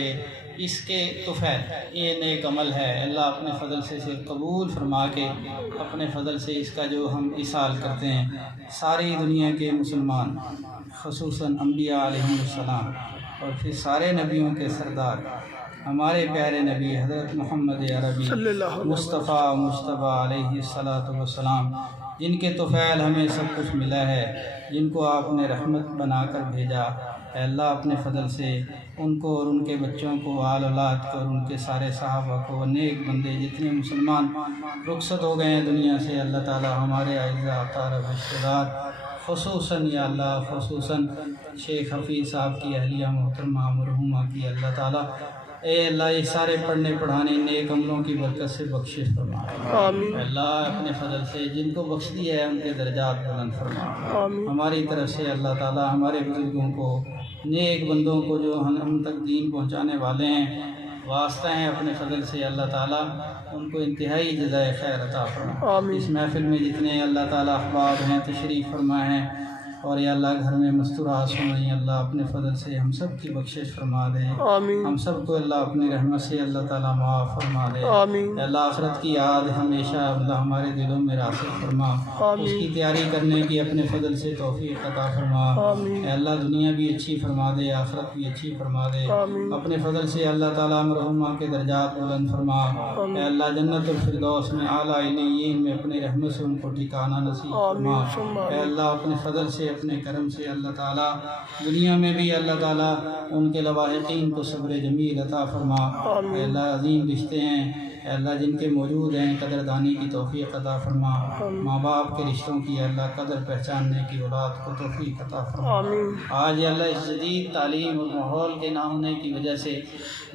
اس کے طفیل، یہ نیک عمل ہے، اللہ اپنے فضل سے اسے قبول فرما کے اپنے فضل سے اس کا جو ہم ایصال کرتے ہیں ساری دنیا کے مسلمان، خصوصاً انبیاء علیہم السلام، اور پھر سارے نبیوں کے سردار ہمارے پیارے نبی حضرت محمد عربی مصطفیٰ مجتبیٰ علیہ السلام، جن کے طفیل ہمیں سب کچھ ملا ہے، جن کو آپ نے رحمت بنا کر بھیجا، اے اللہ اپنے فضل سے ان کو اور ان کے بچوں کو، آل اولاد کو، اور ان کے سارے صحابہ کو، نیک بندے جتنے مسلمان رخصت ہو گئے ہیں دنیا سے، اللہ تعالی ہمارے اعزاء اقارب رشتہ دار، خصوصاً یا اللہ خصوصاً شیخ حفیظ صاحب کی اہلیہ محترمہ مرحومہ کی اللہ تعالی، اے اللہ یہ سارے پڑھنے پڑھانے نیک عملوں کی برکت سے بخشش فرما، اے اللہ اپنے فضل سے جن کو بخش دیا ہے ان کے درجات بلند فرما، ہماری طرف سے اللہ تعالی ہمارے بزرگوں کو، نیک بندوں کو جو ہم تک دین پہنچانے والے ہیں، واسطہ ہیں، اپنے فضل سے اللہ تعالیٰ ان کو انتہائی جزائے خیر عطا فرما۔ اس محفل میں جتنے اللہ تعالیٰ احباب ہیں تشریف فرمائے ہیں، اور یا اللہ گھر میں مستورات سن رہی ہیں، اللہ اپنے فضل سے ہم سب کی بخشش فرما دے، ہم سب کو اللہ اپنی رحمت سے اللہ تعالیٰ معاف فرما دے، اے اللہ آخرت کی یاد ہمیشہ اللہ ہمارے دلوں میں راسخ فرما، اس کی تیاری کرنے کی اپنے فضل سے توفیق عطا فرما، اے اللہ دنیا بھی اچھی فرما دے، آخرت بھی اچھی فرما دے، اپنے فضل سے اللہ تعالیٰ مرحومہ کے درجات بلند فرما، اے اللہ جنت الفردوس میں اعلیٰ علیین میں اپنی رحمت سے ان کو ٹھکانہ نصیب فرما، اے اللہ اپنے فضل سے، اپنے کرم سے اللہ تعالیٰ دنیا میں بھی اللہ تعالیٰ ان کے لواحقین کو صبر جمیل عطا فرما، اے اللہ عظیم رشتے ہیں اے اللہ جن کے موجود ہیں قدردانی کی توفیق عطا فرما، ماں باپ کے رشتوں کی اے اللہ قدر پہچاننے کی اولاد کو توفیق عطا فرما۔ آج اللہ اس جدید تعلیم اور ماحول کے نہ ہونے کی وجہ سے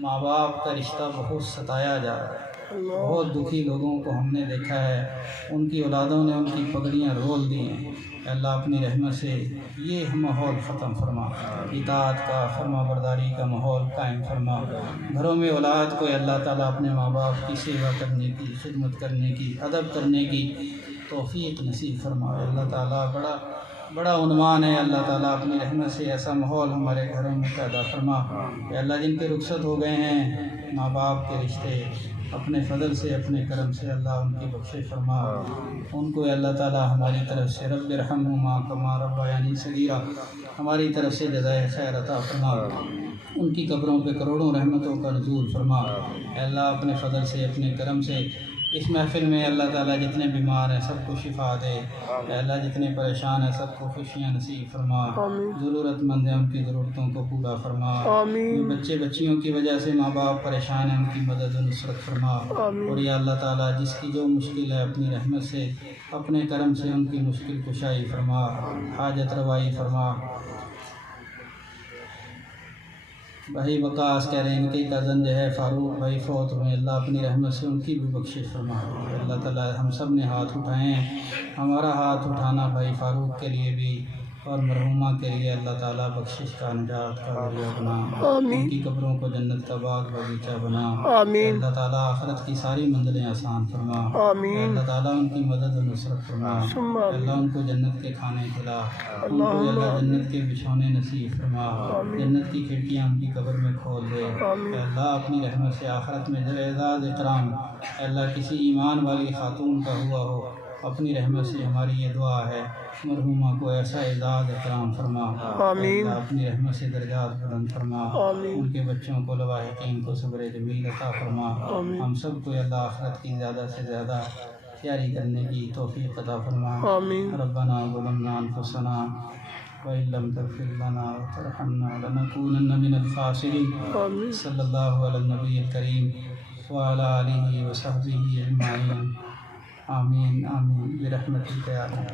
ماں باپ کا رشتہ بہت ستایا جا رہا ہے، بہت دکھی لوگوں کو ہم نے دیکھا ہے، ان کی اولادوں نے ان کی پگڑیاں رول دی ہیں۔ اے اللہ اپنی رحمت سے یہ ماحول ختم فرما، اطاعت کا، فرما برداری کا ماحول قائم فرما۔ گھروں میں اولاد کو اے اللہ تعالیٰ اپنے ماں باپ کی سیوا کرنے کی، خدمت کرنے کی، ادب کرنے کی توفیق نصیب فرما۔ اے اللہ تعالیٰ بڑا عنوان ہے، اللہ تعالیٰ اپنی رحمت سے ایسا ماحول ہمارے گھروں میں پیدا فرما۔ اے اللہ جن کے رخصت ہو گئے ہیں ماں باپ کے رشتے، اپنے فضل سے، اپنے کرم سے اللہ ان کی بخشش فرما۔ ان کو اے اللہ تعالیٰ ہماری طرف سے رب ارحمہما کما ربیانی صغیرا، ہماری طرف سے جزائے خیر عطا فرما۔ ان کی قبروں پہ کروڑوں رحمتوں کا نزول فرما۔ اے اللہ اپنے فضل سے، اپنے کرم سے اس محفل میں اللہ تعالیٰ جتنے بیمار ہیں سب کو شفا دے۔ اے اللہ جتنے پریشان ہیں سب کو خوشیاں نصیب فرما۔ ضرورت مند ہیں ان کی ضرورتوں کو پورا فرما۔ جو بچے بچیوں کی وجہ سے ماں باپ پریشان ہیں ان کی مدد و نصرت فرما۔ اور یا اللہ تعالیٰ جس کی جو مشکل ہے اپنی رحمت سے، اپنے کرم سے ان کی مشکل کشائی فرما، حاجت روائی فرما۔ بھائی وقاص کہہ رہے ہیں ان کے کزن جو ہے فاروق بھائی فوت ہوئے، اللہ اپنی رحمت سے ان کی بھی بخشش فرما۔ اللہ تعالیٰ ہم سب نے ہاتھ اٹھائے ہیں، ہمارا ہاتھ اٹھانا بھائی فاروق کے لیے بھی اور مرحومہ کے لیے اللہ تعالیٰ بخشش کا، نجات کا ذریعہ بنا۔ ان کی قبروں کو جنت کا باغ باغیچہ بنا۔ اللہ تعالیٰ آخرت کی ساری منزلیں آسان فرما۔ اللہ تعالیٰ ان کی مدد و نصرت فرما۔ اللہ ان کو جنت کے کھانے کھلا، ان کو اللہ جنت کے بچھونے نصیب فرما، جنت کی کھڑکیاں ان کی قبر میں کھول دے۔ اللہ اپنی رحمت سے آخرت میں اعزاز اکرام اللہ کسی ایمان والی خاتون کا ہوا ہو، اپنی رحمت سے ہماری یہ دعا ہے، مرحومہ کو ایسا اعزاز اکرام فرما۔ اللہ اپنی رحمت سے درجات بلند فرما، ان کے بچوں کو، لواحقین کو صبر جمیل عطا فرما۔ ہم سب کو اللہ آخرت کی زیادہ سے زیادہ تیاری کرنے کی توفیق عطا فرما۔ ربنا ظلمنا انفسنا وإن لم تغفر لنا وترحمنا لنكونن من الخاسرين۔ صلی اللہ علی النبی الکریم وعلی آلہ وصحبہ اجمعین۔ آمین آمین برحمتک یا ارحم۔